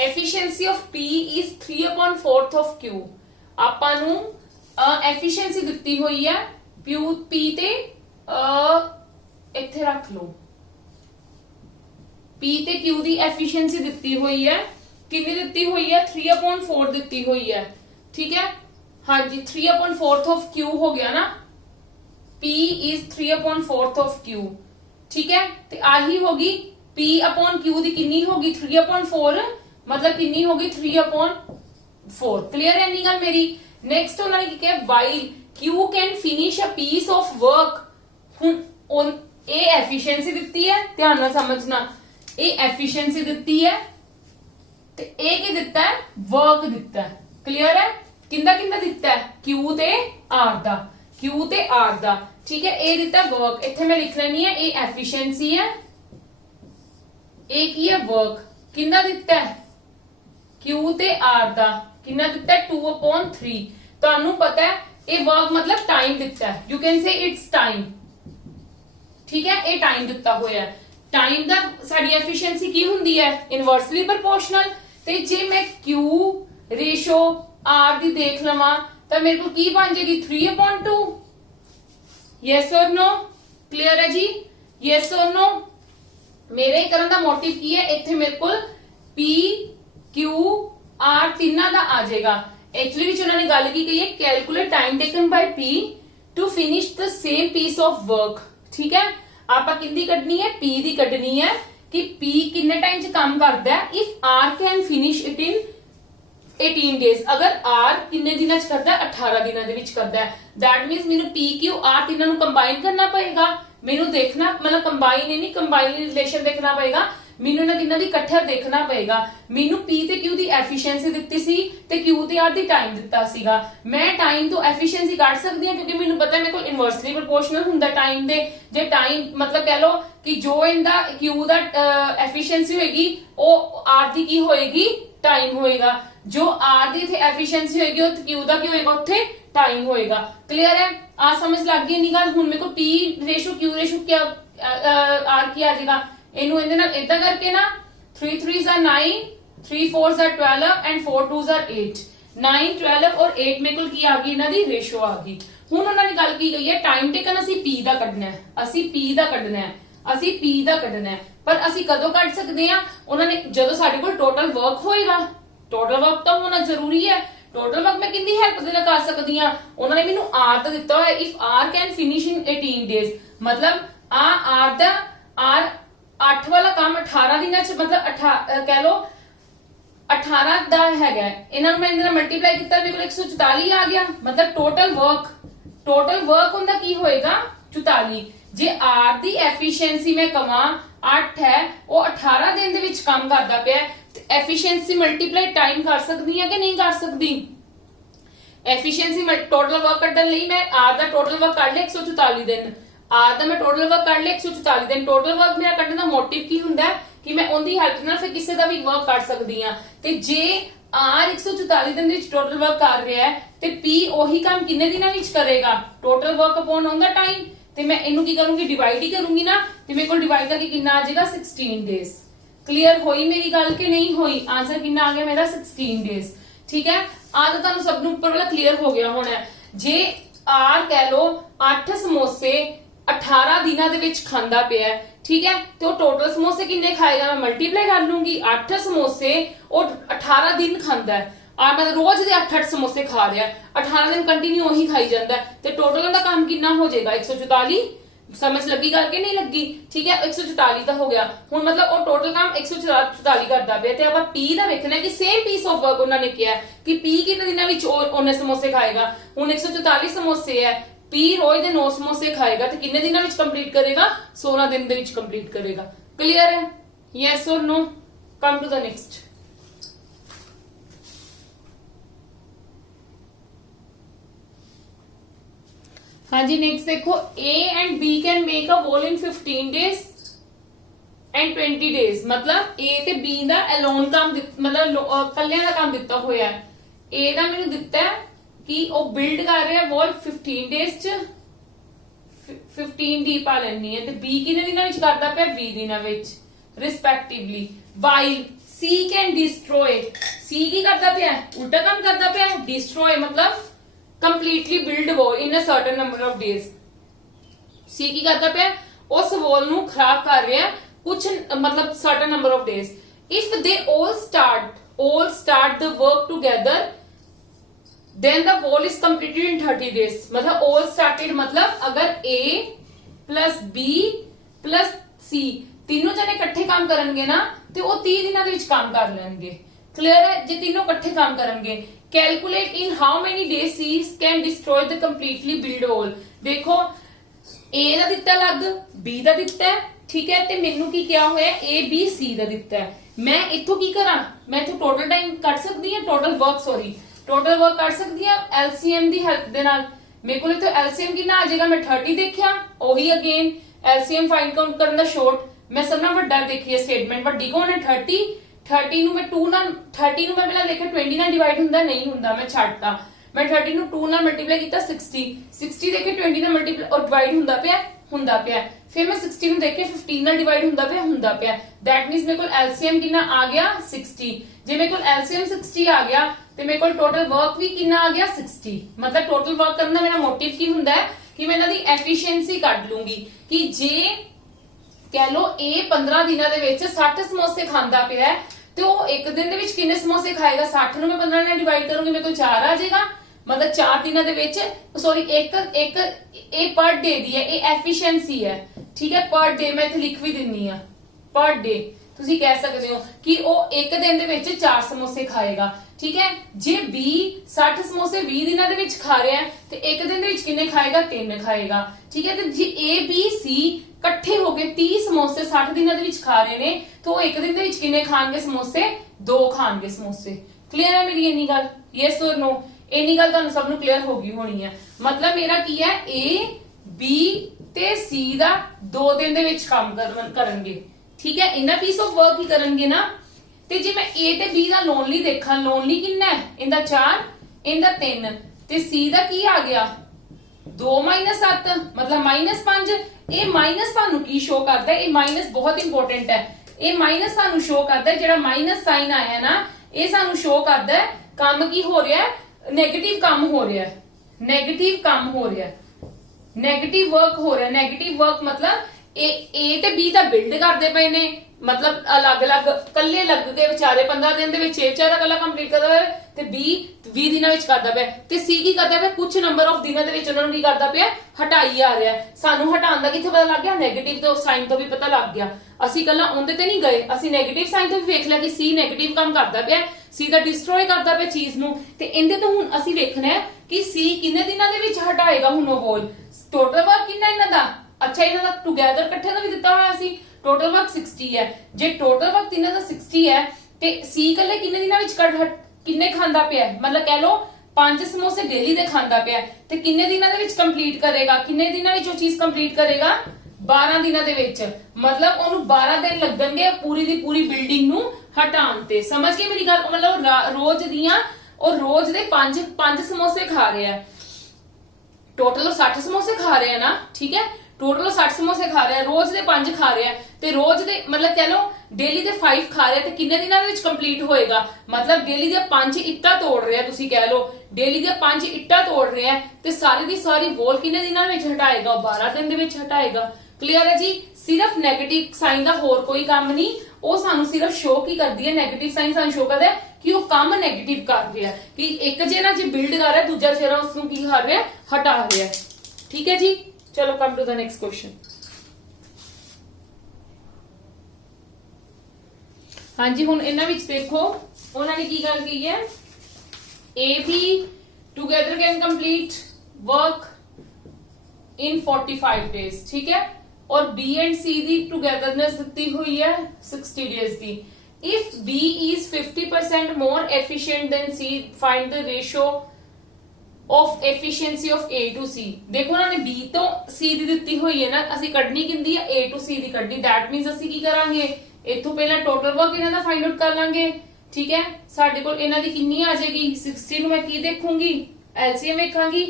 efficiency of P is 3/4 of Q। ਆਪਾਂ ਨੂੰ efficiency ਦਿੱਤੀ ਹੋਈ ਹੈ P ਤੇ ਇੱਥੇ ਰੱਖ ਲਓ P ਤੇ Q ਦੀ efficiency ਦਿੱਤੀ ਹੋਈ ਹੈ। ਕਿੰਨੀ ਦਿੱਤੀ ਹੋਈ ਹੈ 3/4 ਦਿੱਤੀ ਹੋਈ ਹੈ, ਠੀਕ ਹੈ। ਹਾਂਜੀ 3/4 of Q ਹੋ ਗਿਆ ਨਾ। P is 3/4 of Q, ਠੀਕ ਹੈ। ਤੇ ਆਹੀ ਹੋਗੀ P/Q ਦੀ ਕਿੰਨੀ ਹੋਗੀ 3/4 मतलब कितनी होगी 3/4। क्लियर है नहीं गल मेरी। नेक्स्ट उन्होंने की किया while Q can finish a piece of work। हुन ए एफिशिएंसी दिती है, ध्यान नाल समझना। ए एफिशिएंसी दिती है ते ए की दिता है वर्क दिता है। क्लियर है। किंदा किंदा दिता है Q ते R दा, Q ते R दा, ठीक है। ए दिता वर्क, इत्थे मैं लिख लेनी है ए एफिशिएंसी है, ए की है वर्क। किंदा दिता है Q ਤੇ R ਦਾ ਕਿੰਨਾ ਦਿੱਤਾ 2/3। ਤੁਹਾਨੂੰ ਪਤਾ ਹੈ ਇਹ ਵਰਕ ਮਤਲਬ ਟਾਈਮ ਦਿੱਤਾ ਹੈ। You can say it's time, ਠੀਕ ਹੈ। ਇਹ ਟਾਈਮ ਦਿੱਤਾ ਹੋਇਆ ਹੈ। ਟਾਈਮ ਦਾ ਸਾਡੀ ਐਫੀਸ਼ੀਐਂਸੀ ਕੀ ਹੁੰਦੀ ਹੈ ਇਨਵਰਸਲੀ ਪ੍ਰੋਪੋਰਸ਼ਨਲ। ਤੇ ਜੇ ਮੈਂ Q ਰੇਸ਼ੋ R ਦੀ ਦੇਖ ਲਵਾਂ ਤਾਂ ਮੇਰੇ ਕੋਲ ਕੀ ਬਣ ਜਾਏਗੀ 3/2। Yes or no. ਕਲੀਅਰ ਹੈ ਜੀ। Yes or no. ਮੇਰੇ ਕਰਨ ਦਾ ਮੋਟਿਵ ਕੀ ਹੈ, ਇੱਥੇ ਮੇਰੇ ਕੋਲ P Q R ਤਿੰਨਾਂ ਦਾ ਆ ਜਾਏਗਾ। ਐਕਚੁਅਲੀ ਵਿੱਚ ਉਹਨਾਂ ਨੇ ਗੱਲ ਕੀ ਕਹੀ ਹੈ calculate time taken by P to finish the same piece of work, ਠੀਕ ਹੈ। ਆਪਾਂ ਕਿੰਦੀ ਕੱਢਣੀ ਹੈ P ਦੀ ਕੱਢਣੀ ਹੈ ਕਿ P ਕਿੰਨੇ ਟਾਈਮ ਚ ਕੰਮ ਕਰਦਾ ਹੈ if R can finish it in 18 days. ਅਗਰ R ਕਿੰਨੇ ਦਿਨਾਂ ਚ ਕਰਦਾ 18 ਦਿਨਾਂ ਦੇ ਵਿੱਚ ਕਰਦਾ ਹੈ। ਦੈਟ ਮੀਨਸ ਮੈਨੂੰ P Q R ਤਿੰਨਾਂ ਨੂੰ ਕੰਬਾਈਨ ਕਰਨਾ ਪਏਗਾ। ਮੈਨੂੰ ਦੇਖਣਾ ਮਤਲਬ ਕੰਬਾਈਨ ਨਹੀਂ ਕੰਬਾਈਨ ਰਿਲੇਸ਼ਨ ਦੇਖਣਾ ਪਏਗਾ। ਮੈਨੂੰ ਇਹਨਾਂ ਤਿੰਨਾਂ ਦੀ ਇਕੱਠਾ ਦੇਖਣਾ ਪਏਗਾ। ਮੈਨੂੰ P ਤੇ Q ਦੀ ਐਫੀਸ਼ੀਐਂਸੀ ਦਿੱਤੀ ਸੀ ਤੇ Q ਤੇ R ਦੀ ਟਾਈਮ ਦਿੱਤਾ ਸੀਗਾ। ਮੈਂ ਟਾਈਮ ਤੋਂ ਐਫੀਸ਼ੀਐਂਸੀ ਕੱਢ ਸਕਦੀ ਹਾਂ ਕਿਉਂਕਿ ਮੈਨੂੰ ਪਤਾ ਮੇਰੇ ਕੋਲ ਇਨਵਰਸਲੀ ਪ੍ਰੋਪੋਰਸ਼ਨਲ ਹੁੰਦਾ ਟਾਈਮ ਦੇ। ਜੇ ਟਾਈਮ ਮਤਲਬ ਕਹਿ ਲਓ ਕਿ ਜੋ ਇਹਦਾ Q ਦਾ ਐਫੀਸ਼ੀਐਂਸੀ ਹੋਏਗੀ ਉਹ R ਦੀ ਕੀ ਹੋਏਗੀ ਟਾਈਮ ਹੋਏਗਾ। ਜੋ R ਦੀ ਇੱਥੇ ਐਫੀਸ਼ੀਐਂਸੀ ਹੋਏਗੀ ਉਹ Q ਦਾ ਕੀ ਹੋਏਗਾ ਉੱਥੇ ਟਾਈਮ ਹੋਏਗਾ। ਕਲੀਅਰ ਹੈ। ਆ ਸਮਝ ਲੱਗ ਗਈ ਨਹੀਂ ਗੱਲ। ਹੁਣ ਮੇਰੇ ਕੋਲ P ਰੇਸ਼ੋ Q ਰੇਸ਼ੋ ਕਿਆ R ਕੀ ਆ ਜਾਏਗਾ। ਇਹਨੂੰ ਇਹਦੇ ਨਾਲ ਇਦਾਂ ਕਰਕੇ ਨਾ 3 3s are 9, 3 4s are 12 and 4 2s are 8। 9 12 और 8 ਮੇਰੇ ਕੋਲ ਕੀ ਆ ਗਈ ਇਹਨਾਂ ਦੀ ਰੇਸ਼ੋ ਆ ਗਈ। ਹੁਣ ਉਹਨਾਂ ਨੇ ਗੱਲ ਕੀ ਕਹੀ ਹੈ ਟਾਈਮ ਟੇਕਨ ਅਸੀਂ P ਦਾ ਕੱਢਣਾ ਹੈ, ਅਸੀਂ P ਦਾ ਕੱਢਣਾ ਹੈ, ਅਸੀਂ P ਦਾ ਕੱਢਣਾ ਹੈ। ਪਰ ਅਸੀਂ ਕਦੋਂ ਕੱਢ ਸਕਦੇ ਆ ਉਹਨਾਂ ਨੇ ਜਦੋਂ ਸਾਡੇ ਕੋਲ ਟੋਟਲ ਵਰਕ ਹੋਏਗਾ। ਟੋਟਲ ਵਰਕ ਤਾਂ ਹੋਣਾ ਜ਼ਰੂਰੀ ਹੈ। ਟੋਟਲ ਵਰਕ ਮੈਂ ਕਿੰਨੀ ਹੈਲਪ ਦੇ ਨਾਲ ਕਰ ਸਕਦੀ ਆ। ਉਹਨਾਂ ਨੇ ਮੈਨੂੰ R ਦਾ ਦਿੱਤਾ ਹੋਇਆ if R can finish in 18 days. ਮਤਲਬ ਆ R ਦਾ R 8 ਵਾਲਾ ਕੰਮ 18 ਦਿਨਾਂ ਚ ਮਤਲਬ ਕਹਿ ਲੋ 18 ਦਾ ਹੈਗਾ। ਇਹਨਾਂ ਨੂੰ ਮੈਂ ਇਹਦੇ ਨਾਲ ਮਲਟੀਪਲਾਈ ਕੀਤਾ ਮੇਰੇ ਕੋਲ 144 ਆ ਗਿਆ। ਮਤਲਬ ਟੋਟਲ ਵਰਕ ਹੁੰਦਾ ਕੀ ਹੋਏਗਾ 44। ਜੇ R ਦੀ ਐਫੀਸ਼ੀਐਂਸੀ ਮੈਂ ਕਵਾਂ 8 ਹੈ ਉਹ 18 ਦਿਨ ਦੇ ਵਿੱਚ ਕੰਮ ਕਰਦਾ ਪਿਆ ਤੇ ਐਫੀਸ਼ੀਐਂਸੀ ਮਲਟੀਪਲਾਈ ਟਾਈਮ ਕਰ ਸਕਦੀ ਹੈ ਕਿ ਨਹੀਂ ਕਰ ਸਕਦੀ। ਐਫੀਸ਼ੀਐਂਸੀ ਟੋਟਲ ਵਰਕ ਕੱਢਣ ਲਈ ਮੈਂ R ਦਾ ਟੋਟਲ ਵਰਕ ਕੱਢ ਲਿਆ 144 ਦਿਨ। R ਦਾ ਮੈਂ ਟੋਟਲ ਵਰਕ ਕੱਢ ਲਿਆ 144 ਦਿਨ। ਟੋਟਲ ਵਰਕ ਮੇਰਾ ਕੱਢਣ ਦਾ ਮੋਟਿਵ ਕੀ ਹੁੰਦਾ ਕਿ ਮੈਂ ਉਹਦੀ ਹੈਲਪ ਨਾਲ ਫਿਰ ਕਿਸੇ ਦਾ ਵੀ ਵਰਕ ਕਰ ਸਕਦੀ ਆ। ਤੇ ਜੇ R 144 ਦਿਨ ਦੇ ਵਿੱਚ ਟੋਟਲ ਵਰਕ ਕਰ ਰਿਹਾ ਹੈ ਤੇ P ਉਹੀ ਕੰਮ ਕਿੰਨੇ ਦਿਨਾਂ ਵਿੱਚ ਕਰੇਗਾ ਟੋਟਲ ਵਰਕ ਅਪਨ ਉਹਦਾ ਟਾਈਮ। ਤੇ ਮੈਂ ਇਹਨੂੰ ਕੀ ਕਰੂੰਗੀ ਡਿਵਾਈਡ ਹੀ ਕਰੂੰਗੀ ਨਾ ਤੇ ਮੇਰੇ ਕੋਲ ਡਿਵਾਈਡ ਕਰਕੇ ਕਿੰਨਾ ਆ ਜਾਏਗਾ 16 ਡੇਜ਼। ਕਲੀਅਰ ਹੋਈ ਮੇਰੀ ਗੱਲ ਕਿ ਨਹੀਂ ਹੋਈ? ਆਂਸਰ ਕਿੰਨਾ ਆ ਗਿਆ ਮੇਰਾ 16 ਡੇਜ਼। ਠੀਕ ਹੈ, ਆ ਤਾਂ ਤੁਹਾਨੂੰ ਸਭ ਨੂੰ ਉੱਪਰ ਵਾਲਾ ਕਲੀਅਰ ਹੋ ਗਿਆ ਹੋਣਾ। ਜੇ ਆਰ ਕਹਿ ਲੋ 8 ਸਮੋਸੇ 18 ਦਿਨਾਂ ਦੇ ਵਿੱਚ ਖਾਂਦਾ ਪਿਆ, ਠੀਕ ਹੈ, ਤੇ ਉਹ ਟੋਟਲ ਸਮੋਸੇ ਕਿੰਨੇ ਖਾਏਗਾ? ਮੈਂ ਮਲਟੀਪਲਾਈ ਕਰ ਲੂੰਗੀ। 8 ਸਮੋਸੇ ਉਹ 18 ਦਿਨ ਖਾਂਦਾ ਹੈ, ਆ ਮੈਂ ਰੋਜ਼ ਦੇ 8-8 ਸਮੋਸੇ ਖਾ ਰਿਹਾ, 18 ਦਿਨ ਕੰਟੀਨਿਊ ਉਹੀ ਖਾਈ ਜਾਂਦਾ ਤੇ ਟੋਟਲ ਉਹਦਾ ਕੰਮ ਕਿੰਨਾ ਹੋ ਜਾਏਗਾ? 144। ਸਮਝ ਲੱਗੀ ਗੱਲ ਕਿ ਨਹੀਂ ਲੱਗੀ? ਠੀਕ ਹੈ, 144 ਤਾਂ ਹੋ ਗਿਆ। ਹੁਣ ਮਤਲਬ ਉਹ ਟੋਟਲ ਕੰਮ 144 ਕਰਦਾ ਪਿਆ ਤੇ ਆਪਾਂ P ਦਾ ਵੇਖਣਾ ਕਿ ਸੇਮ ਪੀਸ ਆਫ ਵਰਕ ਉਹਨਾਂ ਨੇ ਕਿਹਾ ਕਿ P ਕਿੰਨੇ ਦਿਨਾਂ ਵਿੱਚ ਉਹਨੇ ਸਮੋਸੇ ਖਾਏਗਾ। ਹੁਣ 144 ਸਮੋਸੇ ਹੈ, P ਰੋਜ਼ ਦੇ 9 ਸਮੋਸੇ ਖਾਏਗਾ ਤੇ ਕਿੰਨੇ ਦਿਨਾਂ ਵਿੱਚ ਕੰਪਲੀਟ ਕਰੇਗਾ? 16 ਦਿਨ ਦੇ ਵਿੱਚ ਕੰਪਲੀਟ ਕਰੇਗਾ। ਕਲੀਅਰ ਹੈ? Yes or no? Come to the next. हाँ जी, नेक्स्ट देखो, A and B can make a wall in 15 days and 20 days. मतलब A ਤੇ B ਦਾ ਅਲੋਨ ਕੰਮ मतलब ਕੱਲਿਆਂ ਦਾ ਕੰਮ ਦਿੱਤਾ ਹੋਇਆ ਹੈ। A ਦਾ ਮੈਨੂੰ ਦਿੱਤਾ ਹੈ ਕਿ ਉਹ ਬਿਲਡ ਕਰ ਰਿਹਾ ਵॉल 15 ਡੇਜ਼ ਚ, 15 ਡੀ ਪਾ ਲੈਣੀ ਹੈ, ਤੇ B ਕਿੰਨੇ ਦਿਨਾਂ ਵਿੱਚ ਕਰਦਾ ਪਿਆ? 20 ਦਿਨਾਂ ਵਿੱਚ respectively. While C can destroy, C ਕੀ ਕਰਦਾ ਪਿਆ? ਉਲਟਾ ਕੰਮ ਕਰਦਾ ਪਿਆ। डिस्ट्रॉय मतलब completely build wall in a certain number of days. C की करता पे उस वॉल नु खराब कर रहा है कुछ मतलब certain number of days. If they all start the work together then the wall is completed in 30 days। मतलब all started मतलब अगर A plus B plus C तीनों जने इकट्ठे काम करेंगे ना तो वो 30 दिनों के विच काम कर लेंगे। क्लियर है? जे तीनों इकट्ठे काम करेंगे। Calculate in how many days she can destroy the completely build wall. देखो A ਦਾ ਦਿੱਤਾ ਲੱਗ, B ਦਾ ਦਿੱਤਾ ਹੈ, ਠੀਕ ਹੈ, ਤੇ ਮੈਨੂੰ ਕੀ ਕਿਹਾ ਹੋਇਆ? A B C ਦਾ ਦਿੱਤਾ ਹੈ। ਮੈਂ ਇੱਥੋਂ ਕੀ ਕਰਾਂ? ਮੈਂ ਇੱਥੋਂ ਟੋਟਲ ਟਾਈਮ ਕੱਢ ਸਕਦੀ ਹਾਂ, ਟੋਟਲ ਵਰਕ ਕੱਢ ਸਕਦੀ ਹਾਂ LCM ਦੀ ਹੈਲਪ ਦੇ ਨਾਲ। ਮੇਰੇ ਕੋਲ ਇੱਥੋਂ LCM ਕਿੰਨਾ ਆ ਜਾਏਗਾ? ਮੈਂ 30 ਦੇਖਿਆ, ਉਹੀ ਅਗੇਨ LCM ਫਾਈਂਡ ਕਾਊਂਟ ਕਰਨ ਦਾ ਸ਼ੋਰਟ ਮੈਂ ਸਭ ਨਾਲ ਵੱਡਾ ਦੇਖੀ ਹੈ ਸਟੇਟਮੈਂਟ। ਵੱਡੀ ਕੌਣ ਹੈ? 30 ਨੂੰ ਮੈਂ 2 ਨਾਲ 30 ਨੂੰ ਮੈਂ ਪਹਿਲਾਂ ਦੇਖਿਆ 20 ਨਾਲ ਡਿਵਾਈਡ ਹੁੰਦਾ ਨਹੀਂ ਹੁੰਦਾ, ਮੈਂ ਛੱਡਤਾ। ਮੈਂ 30 ਨੂੰ 2 ਨਾਲ ਮਲਟੀਪਲਾਈ ਕੀਤਾ 60 ਦੇਖੇ 20 ਨਾਲ ਮਲਟੀਪਲਾਈ ਔਰ ਡਿਵਾਈਡ ਹੁੰਦਾ ਪਿਆ। ਫਿਰ ਮੈਂ 60 ਨੂੰ ਦੇਖਿਆ 15 ਨਾਲ ਡਿਵਾਈਡ ਹੁੰਦਾ ਪਿਆ। ਦੈਟ ਮੀਨਸ ਮੇਰੇ ਕੋਲ LCM ਕਿੰਨਾ ਆ ਗਿਆ? 60। ਜੇ ਮੇਰੇ ਕੋਲ LCM 60 ਆ ਗਿਆ ਤੇ ਮੇਰੇ ਕੋਲ ਟੋਟਲ ਵਰਕ ਵੀ ਕਿੰਨਾ ਆ ਗਿਆ? 60। ਮਤਲਬ ਟੋਟਲ ਵਰਕ ਕਰਨ ਦਾ ਮੇਰਾ ਮੋਟਿਵ ਕੀ ਹੁੰਦਾ ਹੈ ਕਿ ਮੈਂ ਇਹਨਾਂ ਦੀ ਐਫੀਸ਼ੀਐਂਸੀ ਕੱਢ ਲੂੰਗੀ ਕਿ ਜੇ ਕਹਿ ਲੋ A 15 ਦਿਨਾਂ ਦੇ ਵਿੱਚ 60 ਸਮੋਸੇ ਖਾਂਦਾ ਪਿਆ ਤੇ ਉਹ ਇੱਕ ਦਿਨ ਦੇ ਵਿੱਚ ਕਿੰਨੇ ਸਮੋਸੇ ਖਾਏਗਾ? 60 ਨੂੰ ਮੈਂ 15 ਨਾਲ ਡਿਵਾਈਡ ਕਰੂੰਗੀ, ਮੇਰੇ ਕੋਲ 4 ਆ ਜਾਏਗਾ। मतलब 4 ਦਿਨਾਂ ਦੇ ਵਿੱਚ ਸੌਰੀ ਇੱਕ ਇਹ ਪਰ ਡੇ ਦੀ ਹੈ, ਇਹ ਐਫੀਸ਼ੀਐਂਸੀ ਹੈ, ਠੀਕ ਹੈ। ਪਰ ਡੇ ਮੈਂ ਇੱਥੇ ਲਿਖ ਵੀ ਦਿੰਨੀ ਆ, ਪਰ ਡੇ ਤੁਸੀਂ ਕਹਿ ਸਕਦੇ ਹੋ ਕਿ ਉਹ ਇੱਕ ਦਿਨ ਦੇ ਵਿੱਚ 4 ਸਮੋਸੇ ਖਾਏਗਾ, ਠੀਕ ਹੈ। ਜੇ B 60 ਸਮੋਸੇ 20 ਦਿਨਾਂ ਦੇ ਵਿੱਚ ਖਾ ਰਿਹਾ ਹੈ ਤੇ ਇੱਕ ਦਿਨ ਦੇ ਵਿੱਚ ਕਿੰਨੇ ਖਾਏਗਾ? 3 ਖਾਏਗਾ, ਠੀਕ ਹੈ। ਤੇ ਜੇ A B C ਇਕੱਠੇ ਹੋ ਕੇ 30 ਸਮੋਸੇ 60 ਦਿਨਾਂ ਦੇ ਵਿੱਚ ਖਾ ਰਹੇ ਨੇ ਤਾਂ ਉਹ ਇੱਕ ਦਿਨ ਦੇ ਵਿੱਚ ਕਿੰਨੇ ਖਾਣਗੇ ਸਮੋਸੇ? 2 ਖਾਣਗੇ ਸਮੋਸੇ। ਕਲੀਅਰ ਹੈ ਮੇਰੀ ਇੰਨੀ ਗੱਲ? Yes or no? ਇੰਨੀ ਗੱਲ ਤੁਹਾਨੂੰ ਸਭ ਨੂੰ ਕਲੀਅਰ ਹੋ ਗਈ ਹੋਣੀ ਹੈ। ਮਤਲਬ ਮੇਰਾ ਕੀ ਹੈ? A B ਤੇ C ਦਾ 2 ਦਿਨ ਦੇ ਵਿੱਚ ਕੰਮ ਕਰਨਗੇ, ਠੀਕ ਹੈ। ਇਹਨਾਂ ਪੀਸ ਆਫ ਵਰਕ ਹੀ ਕਰਨਗੇ ਨਾ। ਤੇ ਜੇ ਮੈਂ A ਤੇ B ਦਾ ਲੋਨਲੀ ਦੇਖਾਂ, ਲੋਨਲੀ ਕਿੰਨਾ ਹੈ? ਇਹਦਾ 4 ਇਹਦਾ 3 ਤੇ C ਦਾ ਕੀ ਆ ਗਿਆ? 2 - 7 मतलब -5। ਇਹ ਮਾਈਨਸ ਤੁਹਾਨੂੰ ਕੀ ਸ਼ੋ ਕਰਦਾ ਹੈ? ਇਹ ਮਾਈਨਸ ਬਹੁਤ ਇੰਪੋਰਟੈਂਟ ਹੈ। ਇਹ ਮਾਈਨਸ ਸਾਨੂੰ ਸ਼ੋ ਕਰਦਾ ਹੈ, ਜਿਹੜਾ ਮਾਈਨਸ ਸਾਈਨ ਆਇਆ ਨਾ ਇਹ ਸਾਨੂੰ ਸ਼ੋ ਕਰਦਾ ਹੈ ਕੰਮ ਕੀ ਹੋ ਰਿਹਾ ਹੈ? ਨੈਗੇਟਿਵ ਕੰਮ ਹੋ ਰਿਹਾ ਹੈ, ਨੈਗੇਟਿਵ ਕੰਮ ਹੋ ਰਿਹਾ ਹੈ, ਨੈਗੇਟਿਵ ਵਰਕ ਹੋ ਰਿਹਾ। ਨੈਗੇਟਿਵ ਵਰਕ ਮਤਲਬ A ਤੇ B ਤਾਂ ਬਿਲਡ ਕਰਦੇ ਪਏ ਨੇ, मतलब अलग-अलग ਕੱਲੇ ਲੱਗ ਕੇ ਵਿਚਾਰੇ 15 ਦਿਨ ਦੇ ਵਿੱਚ ਇਹ ਚਾਰਾ ਕੱਲਾ ਕੰਪਲੀਟ ਕਰਦਾ ਹੈ ਤੇ B 20 ਦਿਨਾਂ ਵਿੱਚ ਕਰਦਾ ਪਿਆ ਤੇ C ਕੀ ਕਰਦਾ ਪਿਆ? ਕੁਝ ਨੰਬਰ ਆਫ ਦਿਨਾਂ ਦੇ ਵਿੱਚ ਉਹਨਾਂ ਨੂੰ ਕੀ ਕਰਦਾ ਪਿਆ? ਹਟਾਈ ਆ ਰਿਹਾ। ਸਾਨੂੰ ਹਟਾਉਣ ਦਾ ਕਿੱਥੇ ਪਤਾ ਲੱਗ ਗਿਆ? ਨੈਗੇਟਿਵ ਤੋਂ ਸਾਈਨ ਤੋਂ ਵੀ ਪਤਾ ਲੱਗ ਗਿਆ। ਅਸੀਂ ਕੱਲਾ ਉਹਦੇ ਤੇ ਨਹੀਂ ਗਏ, ਅਸੀਂ ਨੈਗੇਟਿਵ ਸਾਈਨ ਤੋਂ ਵੀ ਵੇਖ ਲਿਆ ਕਿ C ਨੈਗੇਟਿਵ ਕੰਮ ਕਰਦਾ ਪਿਆ, C ਦਾ ਡਿਸਟਰੋਏ ਕਰਦਾ ਪਿਆ ਚੀਜ਼ ਨੂੰ। ਤੇ ਇਹਦੇ ਤੋਂ ਹੁਣ ਅਸੀਂ ਵੇਖਣਾ ਹੈ ਕਿ C ਕਿੰਨੇ ਦਿਨਾਂ ਦੇ ਵਿੱਚ ਹਟਾਏਗਾ। ਹੁਣ ਉਹ ਹੋਲ ਟੋਟਲ ਵਰਕ ਕਿੰਨਾ ਇਹਨਾਂ ਦਾ? ਅੱਛਾ, ਇਹਨਾਂ ਦਾ ਟੁਗੇਦਰ ਇਕੱਠੇ ਦਾ ਵੀ ਦਿੱਤਾ ਹੋਇਆ ਸੀ। टोटल वर्क 60 है। जे टोटल वर्क तीनों का 60 है ते C कल्ले किन्ने दिनां विच किन्ने खांदा पिया? मतलब कह लो 5 समोसे डेली दे खांदा पिया ते किन्ने दिनां दे विच कंप्लीट करेगा? किन्ने दिनां विच वो चीज कंप्लीट करेगा? 12 दिनां दे विच। मतलब ओनू 12 दिन लगणगे पूरी दी पूरी बिल्डिंग नू हटाउण ते। समझ गए मेरी गल? मतलब रोज दियां और रोज दे 5 समोसे खा रहे हैं, टोटल 60 समोसे खा रहे हैं ना, ठीक है। ਟੋਟਲ 60 ਸਮੋਸੇ ਖਾ ਰਿਹਾ, ਰੋਜ਼ ਦੇ 5 ਖਾ ਰਿਹਾ, ਤੇ ਰੋਜ਼ ਦੇ ਮਤਲਬ ਕਹ ਲਓ ਡੇਲੀ ਦੇ 5 ਖਾ ਰਿਹਾ, ਤੇ ਕਿੰਨੇ ਦਿਨਾਂ ਦੇ ਵਿੱਚ ਕੰਪਲੀਟ ਹੋਏਗਾ? ਮਤਲਬ ਡੇਲੀ ਦੇ 5 ਇੱਟਾਂ ਤੋੜ ਰਿਹਾ, ਤੁਸੀਂ ਕਹਿ ਲਓ ਡੇਲੀ ਦੇ 5 ਇੱਟਾਂ ਤੋੜ ਰਿਹਾ, ਤੇ ਸਾਰੀ ਦੀ ਸਾਰੀ ਵੋਲ ਕਿੰਨੇ ਦਿਨਾਂ ਵਿੱਚ ਹਟਾਏਗਾ? 12 ਦਿਨ ਦੇ ਵਿੱਚ ਹਟਾਏਗਾ। ਕਲੀਅਰ ਹੈ ਜੀ? ਸਿਰਫ ਨੈਗੇਟਿਵ ਸਾਈਨ ਦਾ ਹੋਰ ਕੋਈ ਕੰਮ ਨਹੀਂ, ਉਹ ਸਾਨੂੰ ਸਿਰਫ ਸ਼ੋ ਕੀ ਕਰਦੀ ਹੈ? ਨੈਗੇਟਿਵ ਸਾਈਨ ਸਾਨੂੰ ਸ਼ੋ ਕਰਦਾ ਹੈ ਕਿ ਉਹ ਕੰਮ ਨੈਗੇਟਿਵ ਕਰ ਰਿਹਾ, ਕਿ ਇੱਕ ਜਿਹੜਾ ਜੇ ਬਿਲਡ ਕਰ ਰਿਹਾ, ਦੂਜਾ ਜਿਹੜਾ ਉਸ ਨੂੰ ਕੀ ਕਰ ਰਿਹਾ? ਹਟਾ ਰਿਹਾ। ਠੀਕ ਹੈ ਜੀ, ਚਲੋ come to the next question. ਹਾਂਜੀ, ਹੁਣ ਇਹਨਾਂ ਵਿੱਚ ਦੇਖੋ ਉਹਨਾਂ ਨੇ ਕੀ ਗੱਲ ਕਹੀ ਹੈ, A B together can complete work in 45 days, ठीक है, और B and C the togetherness ਦਿੱਤੀ ਹੋਈ ਹੈ 60 days the. If B is 50% more efficient than C, find the ratio of efficiency of A to C। ਦੇਖੋ ਉਹਨਾਂ ਨੇ B ਤੋਂ C ਦੀ ਦਿੱਤੀ ਹੋਈ ਹੈ ਨਾ, ਅਸੀਂ ਕੱਢਣੀ ਕਿੰਦੀ ਹੈ? A to C ਦੀ ਕੱਢਣੀ। that means ਅਸੀਂ ਕੀ ਕਰਾਂਗੇ? ਇੱਥੋਂ ਪਹਿਲਾਂ ਟੋਟਲ ਵਰਕ ਇਹਨਾਂ ਦਾ ਫਾਈਂਡ ਆਊਟ ਕਰ ਲਾਂਗੇ। ਠੀਕ ਹੈ, ਸਾਡੇ ਕੋਲ ਇਹਨਾਂ ਦੀ ਕਿੰਨੀ ਆ ਜਾਏਗੀ? 60 ਨੂੰ ਮੈਂ ਕੀ ਦੇਖੂੰਗੀ? LCM ਵੇਖਾਂਗੀ।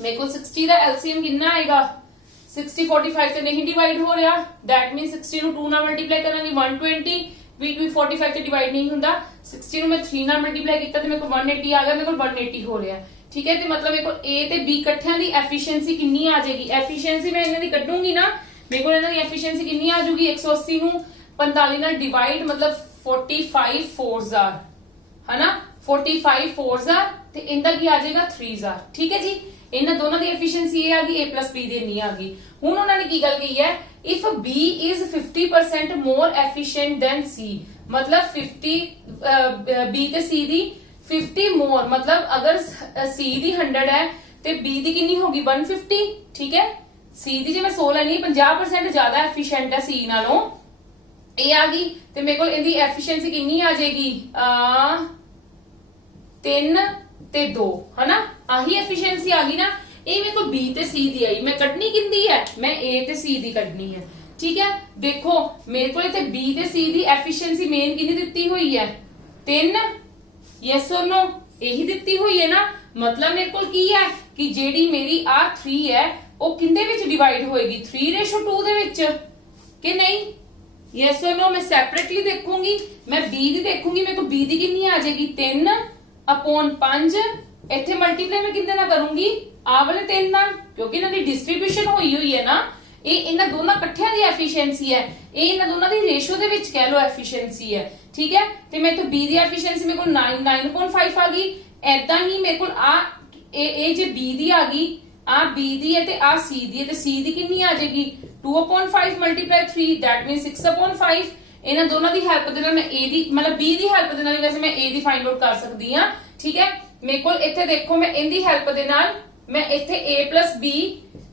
ਮੇਰੇ ਕੋਲ 60 ਦਾ LCM ਕਿੰਨਾ ਆਏਗਾ? 60 45 ਤੇ ਨਹੀਂ ਡਿਵਾਈਡ ਹੋ ਰਿਹਾ, that means 60 ਨੂੰ 2 ਨਾਲ ਮਲਟੀਪਲਾਈ ਕਰਾਂਗੇ 120, ਵੀ 45 ਤੇ ਡਿਵਾਈਡ ਨਹੀਂ ਹੁੰਦਾ। 60 ਨੂੰ ਮੈਂ 3 ਨਾਲ ਮਲਟੀਪਲਾਈ ਕੀਤਾ ਤੇ ਮੇਰੇ ਕੋਲ 180 ਆ ਗਿਆ, ਮੇਰੇ ਕੋਲ 180 ਹੋ ਰਿਹਾ। ਠੀਕ ਹੈ, ਤੇ ਮਤਲਬ ਮੇਰੇ ਕੋਲ A ਤੇ B ਇਕੱਠਿਆਂ ਦੀ ਐਫੀਸ਼ੀਐਂਸੀ ਕਿੰਨੀ ਆ ਜਾਏਗੀ? ਐਫੀਸ਼ੀਐਂਸੀ ਮੈਂ ਇਹਨਾਂ ਦੀ ਕੱਢੂੰਗੀ ਨਾ, ਮੇਰੇ ਕੋਲ ਇਹਨਾਂ ਦੀ ਐਫੀਸ਼ੀਐਂਸੀ ਕਿੰਨੀ ਆ ਜਾਊਗੀ? 180 ਨੂੰ 45 ਨਾਲ ਡਿਵਾਈਡ, ਮਤਲਬ 45 4s are, है ना, 45 4s are, ਤੇ ਇਹਦਾ ਕੀ ਆ ਜਾਏਗਾ? 3s are। ਠੀਕ ਹੈ ਜੀ, ਇਹਨਾਂ ਦੋਨਾਂ ਦੀ ਐਫੀਸ਼ੀਐਂਸੀ ਇਹ ਆ ਗਈ, A plus B ਦੀ ਨਹੀਂ ਆ ਗਈ। ਹੁਣ ਉਹਨਾਂ ਨੇ ਕੀ ਗੱਲ ਕਹੀ ਹੈ? if B is 50% more efficient than C, मतलब 50 B ਤੇ C ਦੀ 50 more, मतलब अगर C ਦੀ 100 ਹੈ ਤੇ B ਦੀ ਕਿੰਨੀ ਹੋਗੀ? 150। ਠੀਕ ਹੈ, C ਦੀ ਜੇ ਮੈਂ 100 ਲੈਣੀ 50% ਜ਼ਿਆਦਾ ਐਫੀਸ਼ੀਐਂਟ ਹੈ C ਨਾਲੋਂ, ਇਹ ਆ ਗਈ, ਤੇ ਮੇਰੇ ਕੋਲ ਇਹਦੀ ਐਫੀਸ਼ੀਐਂਸੀ ਕਿੰਨੀ ਆ ਜਾਏਗੀ? 3 ਤੇ 2, ਹਨਾ, ਆਹੀ ਐਫੀਸ਼ੀਐਂਸੀ ਆ ਗਈ ਨਾ। ਇਹ ਮੇਰੇ ਕੋਲ B ਤੇ C ਦੀ ਆਈ, ਮੈਂ ਕੱਢਣੀ ਕਿੰਦੀ ਹੈ? ਮੈਂ A ਤੇ C ਦੀ ਕੱਢਣੀ ਹੈ। ਠੀਕ ਹੈ, ਦੇਖੋ ਮੇਰੇ ਕੋਲ ਇੱਥੇ B ਤੇ C ਦੀ ਐਫੀਸ਼ੀਐਂਸੀ ਮੇਨ ਕਿੰਨੀ ਦਿੱਤੀ ਹੋਈ ਹੈ? 3। Yes or no? ਇਹੀ ਦਿੱਤੀ ਹੋਈ ਹੈ ਨਾ। ਮਤਲਬ ਮੇਰੇ ਕੋਲ ਕੀ ਹੈ ਕਿ ਜਿਹੜੀ ਮੇਰੀ ਆ 3 ਹੈ ਉਹ ਕਿੰਦੇ ਵਿੱਚ ਡਿਵਾਈਡ ਹੋਏਗੀ? 3:2 ਦੇ ਵਿੱਚ ਕਿ ਨਹੀਂ? यस और नो? मैं सेपरेटली देखूंगी, मैं बी दी देखूंगी, मेरे को बी दी कितनी आ जाएगी? 3/5। इथे मल्टीप्लाई मैं कितने ना करूंगी? आ वाले 3 नाल, क्योंकि इन्हां दी डिस्ट्रीब्यूशन होई हुई है ना, ये इन्हां दोनों इकट्ठियां दी एफिशिएंसी है, ये इन्हां दोनों दी रेशियो दे विच कह लो एफिशिएंसी है। ठीक है, ते मैं तो बी दी एफिशिएंसी मेरे को 9.5 आ गई। ऐदा ही मेरे को आ ए जे बी दी आ गई, आ बी दी है ते आ सी दी है, ते सी दी कितनी आ जाएगी? 2/5 मल्टीप्लाई 3, दैट मीन 6/5। ਇਹਨਾਂ ਦੋਨਾਂ ਦੀ ਹੈਲਪ ਦੇ ਨਾਲ ਮੈਂ A ਦੀ ਮਤਲਬ B ਦੀ ਹੈਲਪ ਦੇ ਨਾਲ ਵੈਸੇ ਮੈਂ A ਦੀ ਫਾਈਂਡ ਆਊਟ ਕਰ ਸਕਦੀ ਹਾਂ। ਠੀਕ ਹੈ, ਮੇਰੇ ਕੋਲ ਇੱਥੇ ਦੇਖੋ ਮੈਂ ਇਹਦੀ ਹੈਲਪ ਦੇ ਨਾਲ ਮੈਂ ਇੱਥੇ A plus B,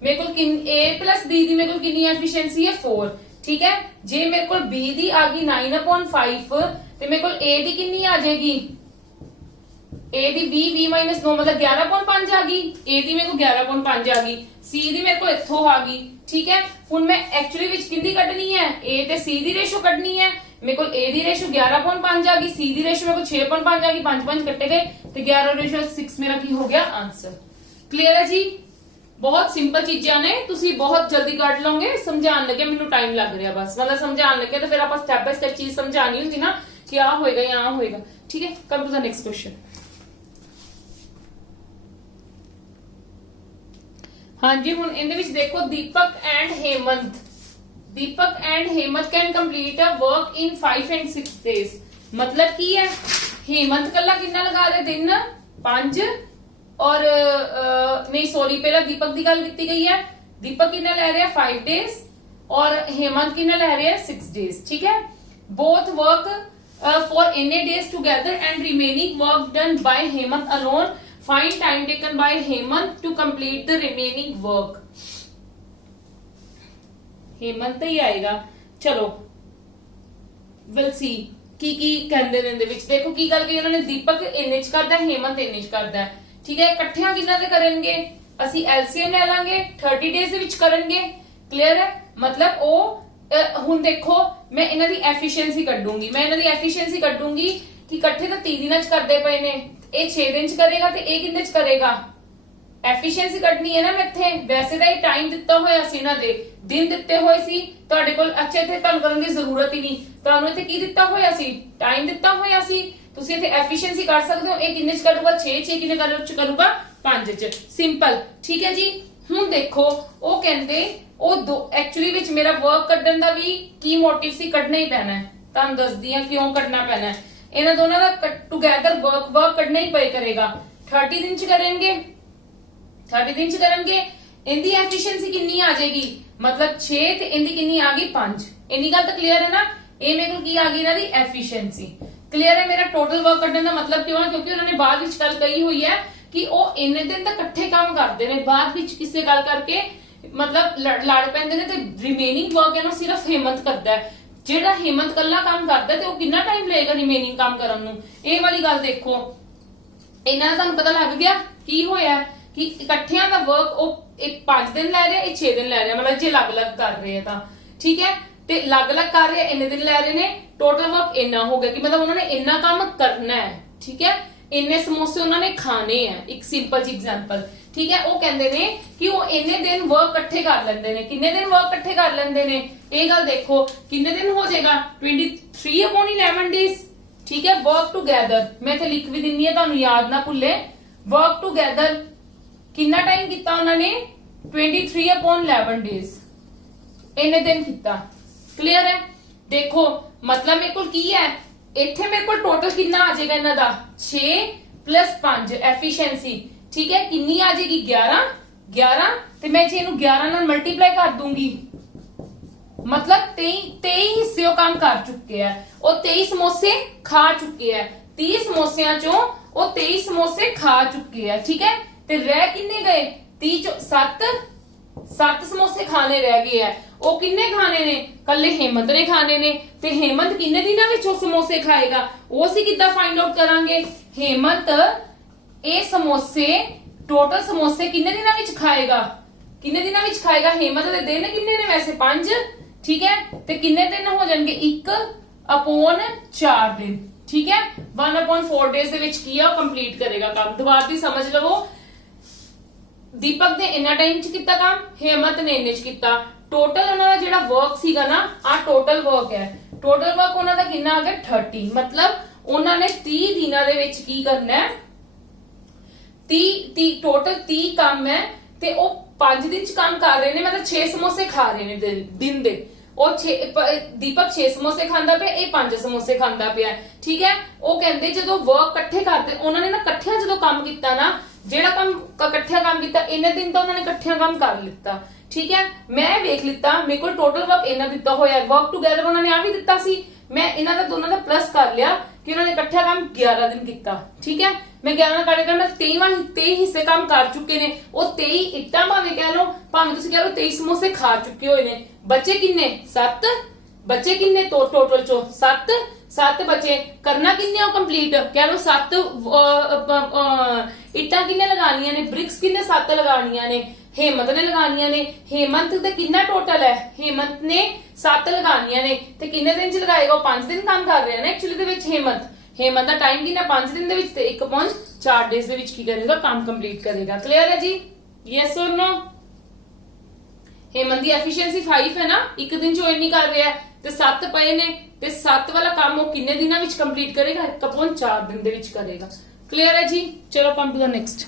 ਮੇਰੇ ਕੋਲ A plus B ਦੀ ਮੇਰੇ ਕੋਲ ਕਿੰਨੀ ਐਫੀਸ਼ੀਐਂਸੀ ਹੈ? 4। ਠੀਕ ਹੈ, ਜੇ ਮੇਰੇ ਕੋਲ B ਦੀ ਆ ਗਈ 9/5 ਤੇ ਮੇਰੇ ਕੋਲ A ਦੀ ਕਿੰਨੀ ਆ ਜਾਏਗੀ? A ਦੀ 20 - 9 मतलब 11.5 आ गई। A ਦੀ ਮੇਰੇ ਕੋਲ 11.5 आ गई। C ਦੀ ਮੇਰੇ ਕੋਲ ਇੱਥੋਂ ਆ ਗਈ। ठीक है, ਹੁਣ मैं एक्चुअली ਵਿੱਚ ਕਿੰਦੀ ਕੱਢਣੀ ਹੈ? A ਤੇ C ਦੀ ਰੇਸ਼ੋ ਕੱਢਣੀ ਹੈ। ਮੇਰੇ ਕੋਲ A ਦੀ ਰੇਸ਼ੋ 11.5 ਆ ਗਈ, C ਦੀ ਰੇਸ਼ੋ ਮੇਰੇ ਕੋਲ 6.5 ਆ ਗਈ, 5 ਕੱਟੇ ਗਏ ਤੇ 11/6 ਮੇਰਾ ਕੀ ਹੋ ਗਿਆ? ਆंसर। ਕਲੀਅਰ ਹੈ ਜੀ? ਬਹੁਤ ਸਿੰਪਲ ਚੀਜ਼ਾਂ ਨੇ, ਤੁਸੀਂ ਬਹੁਤ ਜਲਦੀ ਕੱਢ ਲਓਗੇ। ਸਮਝਾਉਣ ਲੱਗੇ ਮੈਨੂੰ ਟਾਈਮ ਲੱਗ ਰਿਹਾ, ਬਸ ਮਤਲਬ ਸਮਝਾਉਣ ਲੱਗੇ ਤਾਂ ਫਿਰ ਆਪਾਂ ਸਟੈਪ ਬਾय ਸਟੈਪ ਚੀਜ਼ ਸਮਝਾਣੀ ਹੁੰਦੀ ਨਾ ਕਿ ਆ ਹੋਏਗਾ ਜਾਂ ਆ ਹੋਏਗਾ। ਠੀਕ ਹੈ, come to the next question. हाँ जी, हुण इहदे विच देखो Deepak and Hemant can complete a work in 5 and 6 days। मतलब की है? हेमंत कल्ला कितना लगा रहे? दिन 5 और नहीं सॉरी, पहला दीपक की गल की गई है। दीपक कितना ले रहे हैं? 5 days और हेमंत कितना ले रहे हैं? 6 days। ठीक है, both work for any days together and remaining work done by Hemant alone। Find time taken by Hemant to complete the remaining work। Hemant ही आएगा। चलो we'll see की कहंदे ने दे विच। देखो की गल कही उन्होंने, दीपक इन्ने च करदा है, हेमंत इन्ने च करदा है। ठीक है, इकट्ठियां किन्ना दे करनगे? ਅਸੀਂ LCM ਲੈ ਲਾਂਗੇ, 30 ਡੇਜ਼ ਦੇ ਵਿੱਚ ਕਰਨਗੇ। ਕਲੀਅਰ ਹੈ, ਮਤਲਬ ਉਹ ਹੁਣ ਦੇਖੋ ਮੈਂ ਇਹਨਾਂ ਦੀ ਐਫੀਸ਼ੀਐਂਸੀ ਕੱਢੂੰਗੀ, ਮੈਂ ਇਹਨਾਂ ਦੀ ਐਫੀਸ਼ੀਐਂਸੀ ਕੱਢੂੰਗੀ ਕਿ ਇਕੱਠੇ ਤਾਂ 30 ਦਿਨਾਂ ਚ ਕਰਦੇ ਪਏ ਨੇ, ਇਹ 6 ਦਿਨ ਚ ਕਰੇਗਾ ਤੇ ਇਹ ਕਿੰਨੇ ਚ ਕਰੇਗਾ? ਐਫੀਸ਼ੀਐਂਸੀ ਕੱਢਣੀ ਹੈ ਨਾ ਮੈਂ ਇੱਥੇ। ਵੈਸੇ ਤਾਂ ਇਹ ਟਾਈਮ ਦਿੱਤਾ ਹੋਇਆ ਸੀ ਇਹਨਾਂ ਦੇ, ਦਿਨ ਦਿੱਤੇ ਹੋਏ ਸੀ ਤੁਹਾਡੇ ਕੋਲ। ਅੱਛਾ ਇੱਥੇ ਤੁਹਾਨੂੰ ਕਰਨ ਦੀ ਜ਼ਰੂਰਤ ਹੀ ਨਹੀਂ, ਤੁਹਾਨੂੰ ਇੱਥੇ ਕੀ ਦਿੱਤਾ ਹੋਇਆ ਸੀ, ਟਾਈਮ ਦਿੱਤਾ ਹੋਇਆ ਸੀ। ਤੁਸੀਂ ਇੱਥੇ ਐਫੀਸ਼ੀਐਂਸੀ ਕੱਢ ਸਕਦੇ ਹੋ। ਇਹ ਕਿੰਨੇ ਚ ਕੱਢੂਗਾ 6, 6 ਕਿੰਨੇ ਕਰੂਗਾ 5 ਚ, ਸਿੰਪਲ। ਠੀਕ ਹੈ ਜੀ। ਹੁਣ ਦੇਖੋ ਉਹ ਕਹਿੰਦੇ ਉਹ ਦੋ ਐਕਚੁਅਲੀ ਵਿੱਚ ਮੇਰਾ ਵਰਕ ਕੱਢਣ ਦਾ ਵੀ ਕੀ ਮੋਟਿਵ ਸੀ, ਕੱਢਣਾ ਹੀ ਪੈਣਾ ਹੈ। ਤੁਹਾਨੂੰ ਦੱਸਦੀ ਹਾਂ ਕਿਉਂ ਕੱਢਣਾ ਪੈਣਾ ਹੈ। ਇਹਨਾਂ ਦੋਨਾਂ ਦਾ ਟੁਗੇਦਰ ਵਰਕ ਕੱਢਣਾ ਹੀ ਪਏ ਕਰੇਗਾ। 30 ਦਿਨ ਚ ਕरेंगे, 30 ਦਿਨ ਚ ਕਰਨਗੇ। ਇਹਦੀ ਐਫੀਸ਼ੀਐਂਸੀ ਕਿੰਨੀ ਆ ਜਾਏਗੀ, ਮਤਲਬ 6 ਤੇ ਇਹਦੀ ਕਿੰਨੀ ਆ ਗਈ 5। ਇੰਨੀ ਗੱਲ ਤਾਂ ਕਲੀਅਰ ਹੈ ਨਾ। ਇਹ ਮੇਰੇ ਕੋਲ ਕੀ ਆ ਗਈ ਇਹਨਾਂ ਦੀ ਐਫੀਸ਼ੀਐਂਸੀ। ਕਲੀਅਰ ਹੈ। ਮੇਰਾ ਟੋਟਲ ਵਰਕ ਕੱਢਣ ਦਾ ਮਤਲਬ ਕਿਉਂ ਹੈ, ਕਿਉਂਕਿ ਉਹਨਾਂ ਨੇ ਬਾਅਦ ਵਿੱਚ ਗੱਲ ਕਹੀ ਹੋਈ ਹੈ ਕਿ ਉਹ ਇੰਨੇ ਦਿਨ ਤਾਂ ਇਕੱਠੇ ਕੰਮ ਕਰਦੇ ਨੇ, ਬਾਅਦ ਵਿੱਚ ਕਿਸੇ ਗੱਲ ਕਰਕੇ ਮਤਲਬ ਲੜ ਪੈਂਦੇ ਨੇ ਤੇ ਰਿਮੇਨਿੰਗ ਵਰਕ ਇਹਨੂੰ ਸਿਰਫ ਹੇਮੰਤ ਕਰਦਾ ਹੈ। ਜਿਹੜਾ ਹੇਮੰਤ ਕੱਲਾ ਕੰਮ ਕਰਦਾ ਤੇ ਉਹ ਕਿੰਨਾ ਟਾਈਮ ਲਏਗਾ ਰਿਮੇਨਿੰਗ ਕੰਮ ਕਰਨ ਨੂੰ। ਇਹ ਵਾਲੀ ਗੱਲ ਦੇਖੋ। ਇਹਨਾਂ ਦਾ ਤੁਹਾਨੂੰ ਪਤਾ ਲੱਗ ਗਿਆ ਕੀ ਹੋਇਆ ਕਿ ਇਕੱਠਿਆਂ ਦਾ ਵਰਕ ਉਹ 5 ਦਿਨ ਲੈ ਰਿਹਾ, ਇਹ 6 ਦਿਨ ਲੈ ਰਿਹਾ, ਮਤਲਬ ਜੇ ਅਲੱਗ-ਅਲੱਗ ਕਰ ਰਹੇ ਆ ਤਾਂ ਠੀਕ ਹੈ। ਤੇ ਅਲੱਗ-ਅਲੱਗ ਕਰ ਰਹੇ ਇੰਨੇ ਦਿਨ ਲੈ ਰਹੇ ਨੇ, ਟੋਟਲ ਵਰਕ ਇੰਨਾ ਹੋ ਗਿਆ ਕਿ ਮਤਲਬ ਉਹਨਾਂ ਨੇ ਇੰਨਾ ਕੰਮ ਕਰਨਾ ਹੈ। ਠੀਕ ਹੈ। ਇੰਨੇ ਸਮੋਸੇ ਉਹਨਾਂ ਨੇ ਖਾਣੇ ਆ। ਇੱਕ ਸਿੰਪਲ ਜੀ ਐਗਜ਼ਾਮਪਲ। ਠੀਕ ਹੈ। ਉਹ ਕਹਿੰਦੇ ਨੇ ਕਿ ਉਹ ਇੰਨੇ ਦਿਨ ਵਰਕ ਇਕੱਠੇ ਕਰ ਲੈਂਦੇ ਨੇ। ਕਿੰਨੇ ਦਿਨ ਵਰਕ ਇਕੱਠੇ ਕਰ ਲੈਂਦੇ ਨੇ ਇਹ ਗੱਲ ਦੇਖੋ। ਕਿੰਨੇ ਦਿਨ ਹੋ ਜਾਏਗਾ 23/11 ਡੇਜ਼। ਠੀਕ ਹੈ। ਵਰਕ ਟੂਗੇਦਰ ਮੈਂ ਇੱਥੇ ਲਿਖ ਵੀ ਦਿੰਨੀ ਆ, ਤੁਹਾਨੂੰ ਯਾਦ ਨਾ ਭੁੱਲੇ। ਵਰਕ ਟੂਗੇਦਰ ਕਿੰਨਾ ਟਾਈਮ ਕੀਤਾ ਉਹਨਾਂ ਨੇ 23/11 ਡੇਜ਼, ਇੰਨੇ ਦਿਨ ਕੀਤਾ। ਕਲੀਅਰ ਹੈ। ਦੇਖੋ ਮਤਲਬ ਮੇਰੇ ਕੋਲ ਕੀ ਹੈ ਇੱਥੇ, ਮੇਰੇ ਕੋਲ ਟੋਟਲ ਕਿੰਨਾ ਆ ਜਾਏਗਾ ਇਹਨਾਂ ਦਾ 6 + 5 ਐਫੀਸ਼ੀਐਂਸੀ। ਠੀਕ ਹੈ। ਕਿੰਨੀ ਆ ਜਾਏਗੀ 11 ਤੇ ਮੈਂ ਜੇ ਇਹਨੂੰ 11 ਨਾਲ ਮਲਟੀਪਲਾਈ ਕਰ ਦੂੰਗੀ ਮਤਲਬ 23 ਹਿੱਸੇ ਉਹ ਕੰਮ ਕਰ ਚੁੱਕੇ ਆ। ਉਹ 23 ਸਮੋਸੇ ਖਾ ਚੁੱਕੇ ਆ। 30 ਸਮੋਸਿਆਂ ਚੋਂ ਉਹ 23 ਸਮੋਸੇ ਖਾ ਚੁੱਕੇ ਆ। ਠੀਕ ਹੈ। ਤੇ ਰਹਿ ਕਿੰਨੇ ਗਏ 30 ਚੋਂ 7 ਸਮੋਸੇ ਖਾਣੇ ਰਹਿ ਗਏ ਆ। ਉਹ ਕਿੰਨੇ ਖਾਣੇ ਨੇ, ਕੱਲੇ ਹੇਮੰਤ ਨੇ ਖਾਣੇ ਨੇ। ਤੇ ਹੇਮੰਤ ਕਿੰਨੇ ਦਿਨਾਂ ਵਿੱਚ ਉਹ ਸਮੋਸੇ ਖਾਏਗਾ, ਉਹ ਅਸੀਂ ਕਿੱਦਾਂ ਫਾਈਂਡ ਆਊਟ ਕਰਾਂਗੇ। ਹੇਮੰਤ ਇਹ ਸਮੋਸੇ ਟੋਟਲ ਸਮੋਸੇ ਕਿੰਨੇ ਦਿਨਾਂ ਵਿੱਚ ਖਾਏਗਾ, ਕਿੰਨੇ ਦਿਨਾਂ ਵਿੱਚ ਖਾਏਗਾ। ਹੇਮੰਤ ਦੇ ਦਿਨ ਕਿੰਨੇ ਨੇ ਵੈਸੇ 5। ਠੀਕ ਹੈ। ਤੇ ਕਿੰਨੇ ਦਿਨ ਹੋ ਜਾਣਗੇ 1/4 ਦਿਨ। ਠੀਕ ਹੈ। 1/4 ਡੇਜ਼ ਦੇ ਵਿੱਚ ਕੀ ਆ ਉਹ ਕੰਪਲੀਟ ਕਰੇਗਾ ਕੰਮ। ਦੁਬਾਰਾ ਦੀ ਸਮਝ ਲਵੋ। ਦੀਪਕ ਨੇ ਇੰਨਾ ਟਾਈਮ ਚ ਕੀਤਾ ਕੰਮ, ਹੇਮੰਤ ਨੇ ਇੰਨੇ ਚ ਕੀਤਾ। ਟੋਟਲ ਉਹਨਾਂ ਦਾ ਜਿਹੜਾ ਵਰਕ ਸੀਗਾ ਨਾ, ਆ ਟੋਟਲ ਵਰਕ ਹੈ। ਟੋਟਲ ਵਰਕ ਉਹਨਾਂ ਦਾ ਕਿੰਨਾ ਆ ਗਿਆ 30। ਮਤਲਬ ਉਹਨਾਂ ਨੇ 30 ਦਿਨਾਂ ਦੇ ਵਿੱਚ ਕੀ ਕਰਨਾ ਹੈ 30 ਟੋਟਲ 30 ਕੰਮ ਹੈ। ਤੇ ਉਹ 5 ਦਿਨ ਚ ਕੰਮ ਕਰ ਰਹੇ ਨੇ, ਮਤਲਬ 6 ਸਮੋਸੇ ਖਾ ਰਹੇ ਨੇ ਦਿਨ ਦੇ। ਉਹ ਦੀਪਕ 6 ਸਮੋਸੇ ਖਾਂਦਾ ਪਿਆ, ਇਹ 5 ਸਮੋਸੇ ਖਾਂਦਾ ਪਿਆ। ਠੀਕ ਹੈ। ਉਹ ਕਹਿੰਦੇ ਜਦੋਂ ਵਰਕ ਇਕੱਠੇ ਕਰਦੇ ਉਹਨਾਂ ਨੇ ਨਾ ਇਕੱਠਿਆਂ ਜਦੋਂ ਕੰਮ ਕੀਤਾ ਨਾ, ਜਿਹੜਾ ਕੰਮ ਇਕੱਠਿਆਂ ਕੰਮ ਕੀਤਾ ਇੰਨੇ ਦਿਨ ਤਾਂ ਉਹਨਾਂ ਨੇ ਇਕੱਠਿਆਂ ਕੰਮ ਕਰ ਲਿੱਤਾ। ਠੀਕ ਹੈ। ਮੈਂ ਵੇਖ ਲਿੱਤਾ ਮੇਰੇ ਕੋਲ ਟੋਟਲ ਵਰਕ ਇੰਨਾ ਦਿੱਤਾ ਹੋਇਆ। ਵਰਕ ਟੂਗੇਦਰ ਉਹਨਾਂ ਨੇ ਆ ਵੀ ਦਿੱਤਾ ਸੀ, ਮੈਂ ਇਹਨਾਂ ਦਾ ਦੋਨਾਂ ਦਾ ਪਲੱਸ ਕਰ ਲਿਆ ਕਿ ਉਹਨਾਂ ਨੇ ਇਕੱਠਿਆਂ ਕੰਮ 11 ਦਿਨ ਕੀਤਾ। ਠੀਕ ਹੈ। ਮੈਂ 11 ਕਰਕੇ ਮੈਂ 23 ਹਿੱਸੇ ਕੰਮ ਕਰ ਚੁੱਕੇ ਨੇ। ਉਹ 23 ਇੱਟਾਂ ਭਾਵੇਂ ਕਹਿ ਲਓ, ਭਾਵੇਂ ਤੁਸੀਂ ਕਹਿ ਲਓ 23 ਸਮੋਸੇ ਖਾ ਚੁੱਕੇ ਹੋਏ ਨੇ। ਬੱਚੇ ਕਿੰਨੇ 7 ਬੱਚੇ ਕਿੰਨੇ ਟੋਟਲ ਚੋਂ 7 ਬੱਚੇ। ਕਰਨਾ ਕਿੰਨੇ ਉਹ ਕੰਪਲੀਟ ਕਹਿ ਲਓ 7 ਇੱਟਾਂ ਕਿੰਨੇ ਲਗਾਉਣੀਆਂ ਨੇ, ਬ੍ਰਿਕਸ ਕਿੰਨੇ 7 ਲਗਾਉਣੀਆਂ ਨੇ, ਹੇਮੰਤ ਨੇ ਲਗਾਉਣੀਆਂ ਨੇ। ਹੇਮੰਤ ਦਾ ਕਿੰਨਾ ਟੋਟਲ ਹੈ, ਹੇਮੰਤ ਨੇ 7 ਲਗਾਉਣੀਆਂ ਨੇ। ਤੇ ਕਿੰਨੇ ਦਿਨ ਚ ਲਗਾਏਗਾ ਉਹ 5 ਦਿਨ ਕੰਮ ਕਰ ਰਿਹਾ ਨਾ ਐਕਚੁਅਲੀ ਦੇ ਵਿੱਚ। ਹੇਮੰਤ ਦਾ ਟਾਈਮ ਕਿੰਨਾ 5 ਦਿਨ ਦੇ ਵਿੱਚ ਤੇ 1/4 ਡੇਜ਼ ਦੇ ਵਿੱਚ ਕੀ ਕਰੇਗਾ ਕੰਮ ਕੰਪਲੀਟ ਕਰੇਗਾ। ਕਲੀਅਰ ਹੈ ਜੀ। Yes or no. ਹੇਮੰਤ ਦੀ ਐਫੀਸ਼ੀਐਂਸੀ 5 ਹੈ ਨਾ, ਇੱਕ ਦਿਨ ਚ ਇੰਨੀ ਕਰ ਰਿਹਾ ਤੇ 7 ਪਏ ਨੇ ਤੇ 7 ਵਾਲਾ ਕੰਮ ਉਹ ਕਿੰਨੇ ਦਿਨਾਂ ਵਿੱਚ ਕੰਪਲੀਟ ਕਰੇਗਾ 1/4 ਦਿਨ ਦੇ ਵਿੱਚ ਕਰੇਗਾ। ਕਲੀਅਰ ਹੈ ਜੀ। ਚਲੋ ਕਮ ਟੂ ਦਾ ਨੈਕਸਟ।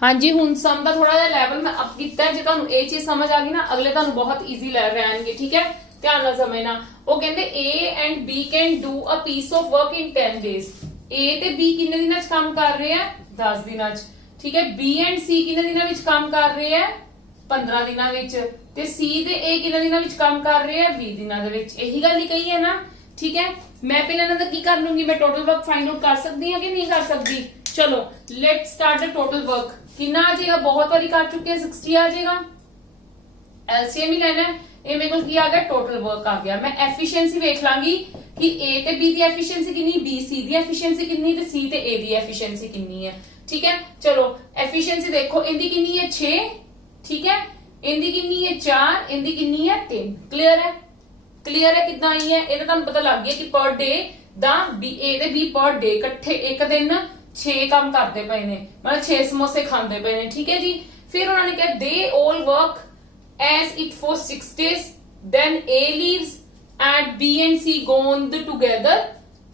ਹਾਂਜੀ ਹੁਣ ਸਮ ਦਾ ਥੋੜਾ ਜਿਹਾ ਲੈਵਲ ਮੈਂ ਅਪ ਕੀਤਾ ਹੈ। ਜੇ ਤੁਹਾਨੂੰ ਇਹ ਚੀਜ਼ ਸਮਝ ਆ ਗਈ ਨਾ, ਅਗਲੇ ਤੁਹਾਨੂੰ ਬਹੁਤ ਈਜ਼ੀ ਲੈ ਰਹਿਣਗੇ। ਠੀਕ ਹੈ। ਧਿਆਨ ਨਾਲ ਸਮਝਣਾ। ਉਹ ਕਹਿੰਦੇ A and B can do a piece of work in 10 days। A ਤੇ B ਕਿੰਨੇ ਦਿਨਾਂ ਚ ਕੰਮ ਕਰ ਰਹੇ ਆ 10 ਦਿਨਾਂ ਚ। ਠੀਕ ਹੈ। B and C ਕਿੰਨੇ ਦਿਨਾਂ ਵਿੱਚ ਕੰਮ ਕਰ ਰਹੇ ਆ 15 ਦਿਨਾਂ ਵਿੱਚ। ਤੇ C ਤੇ A ਕਿੰਨੇ ਦਿਨਾਂ ਵਿੱਚ ਕੰਮ ਕਰ ਰਹੇ ਆ 20 ਦਿਨਾਂ ਦੇ ਵਿੱਚ। ਇਹੀ ਗੱਲ ਹੀ ਕਹੀ ਹੈ ਨਾ। ਠੀਕ ਹੈ। ਮੈਂ ਪਹਿਲਾਂ ਇਹਨਾਂ ਦਾ ਕੀ ਕਰ ਲੂੰਗੀ, ਮੈਂ ਟੋਟਲ ਵਰਕ ਫਾਈਂਡ ਆਊਟ ਕਰ ਸਕਦੀ ਹਾਂ ਕਿ ਨਹੀਂ ਕਰ ਸਕਦੀ। ਚਲੋ ਲੈਟ ਸਟਾਰਟ ਦ ਟੋਟਲ ਵਰਕ। ਕਿੰਨਾ ਆ ਜਾਏਗਾ, ਬਹੁਤ ਵਾਰੀ ਕਰ ਚੁੱਕੇ हैं 60 ਆ ਜਾਏਗਾ। एलसीएम ही लेना है। ये मेरे को ਕੀ ਆ ਗਿਆ ਟੋਟਲ ਵਰਕ ਆ ਗਿਆ। ਮੈਂ ਐਫੀਸ਼ੀਐਂਸੀ ਵੇਖ ਲਾਂਗੀ ਕਿ A ਤੇ B ਦੀ ਐਫੀਸ਼ੀਐਂਸੀ ਕਿੰਨੀ, B C ਦੀ ਐਫੀਸ਼ੀਐਂਸੀ ਕਿੰਨੀ ਤੇ C ਤੇ A ਦੀ ਐਫੀਸ਼ੀਐਂਸੀ ਕਿੰਨੀ ਹੈ। ਠੀਕ ਹੈ। ਚਲੋ ਐਫੀਸ਼ੀਐਂਸੀ ਦੇਖੋ ਇਹਦੀ ਕਿੰਨੀ ਹੈ 6। ਠੀਕ ਹੈ। ਇਹਦੀ ਕਿੰਨੀ ਹੈ 4, ਇਹਦੀ ਕਿੰਨੀ ਹੈ 3। ਕਲੀਅਰ ਹੈ। ਕਲੀਅਰ ਹੈ ਕਿਦਾਂ ਆਈ ਹੈ ਇਹ ਤਾਂ ਤੁਹਾਨੂੰ ਪਤਾ ਲੱਗ ਗਿਆ ਕਿ ਪਰ ਡੇ ਦਾ ਬੀ A ਤੇ B ਪਰ ਡੇ ਇਕੱਠੇ ਇੱਕ ਦਿਨ 6 ਕੰਮ ਕਰਦੇ ਪਏ ਨੇ, ਮਤਲਬ 6 ਸਮੋਸੇ ਖਾਂਦੇ ਪਏ ਨੇ, ਠੀਕ ਹੈ ਜੀ। ਫਿਰ ਉਹਨਾਂ ਨੇ ਕਿਹਾ they all work as it for 6 days, then A leaves and B and C go on together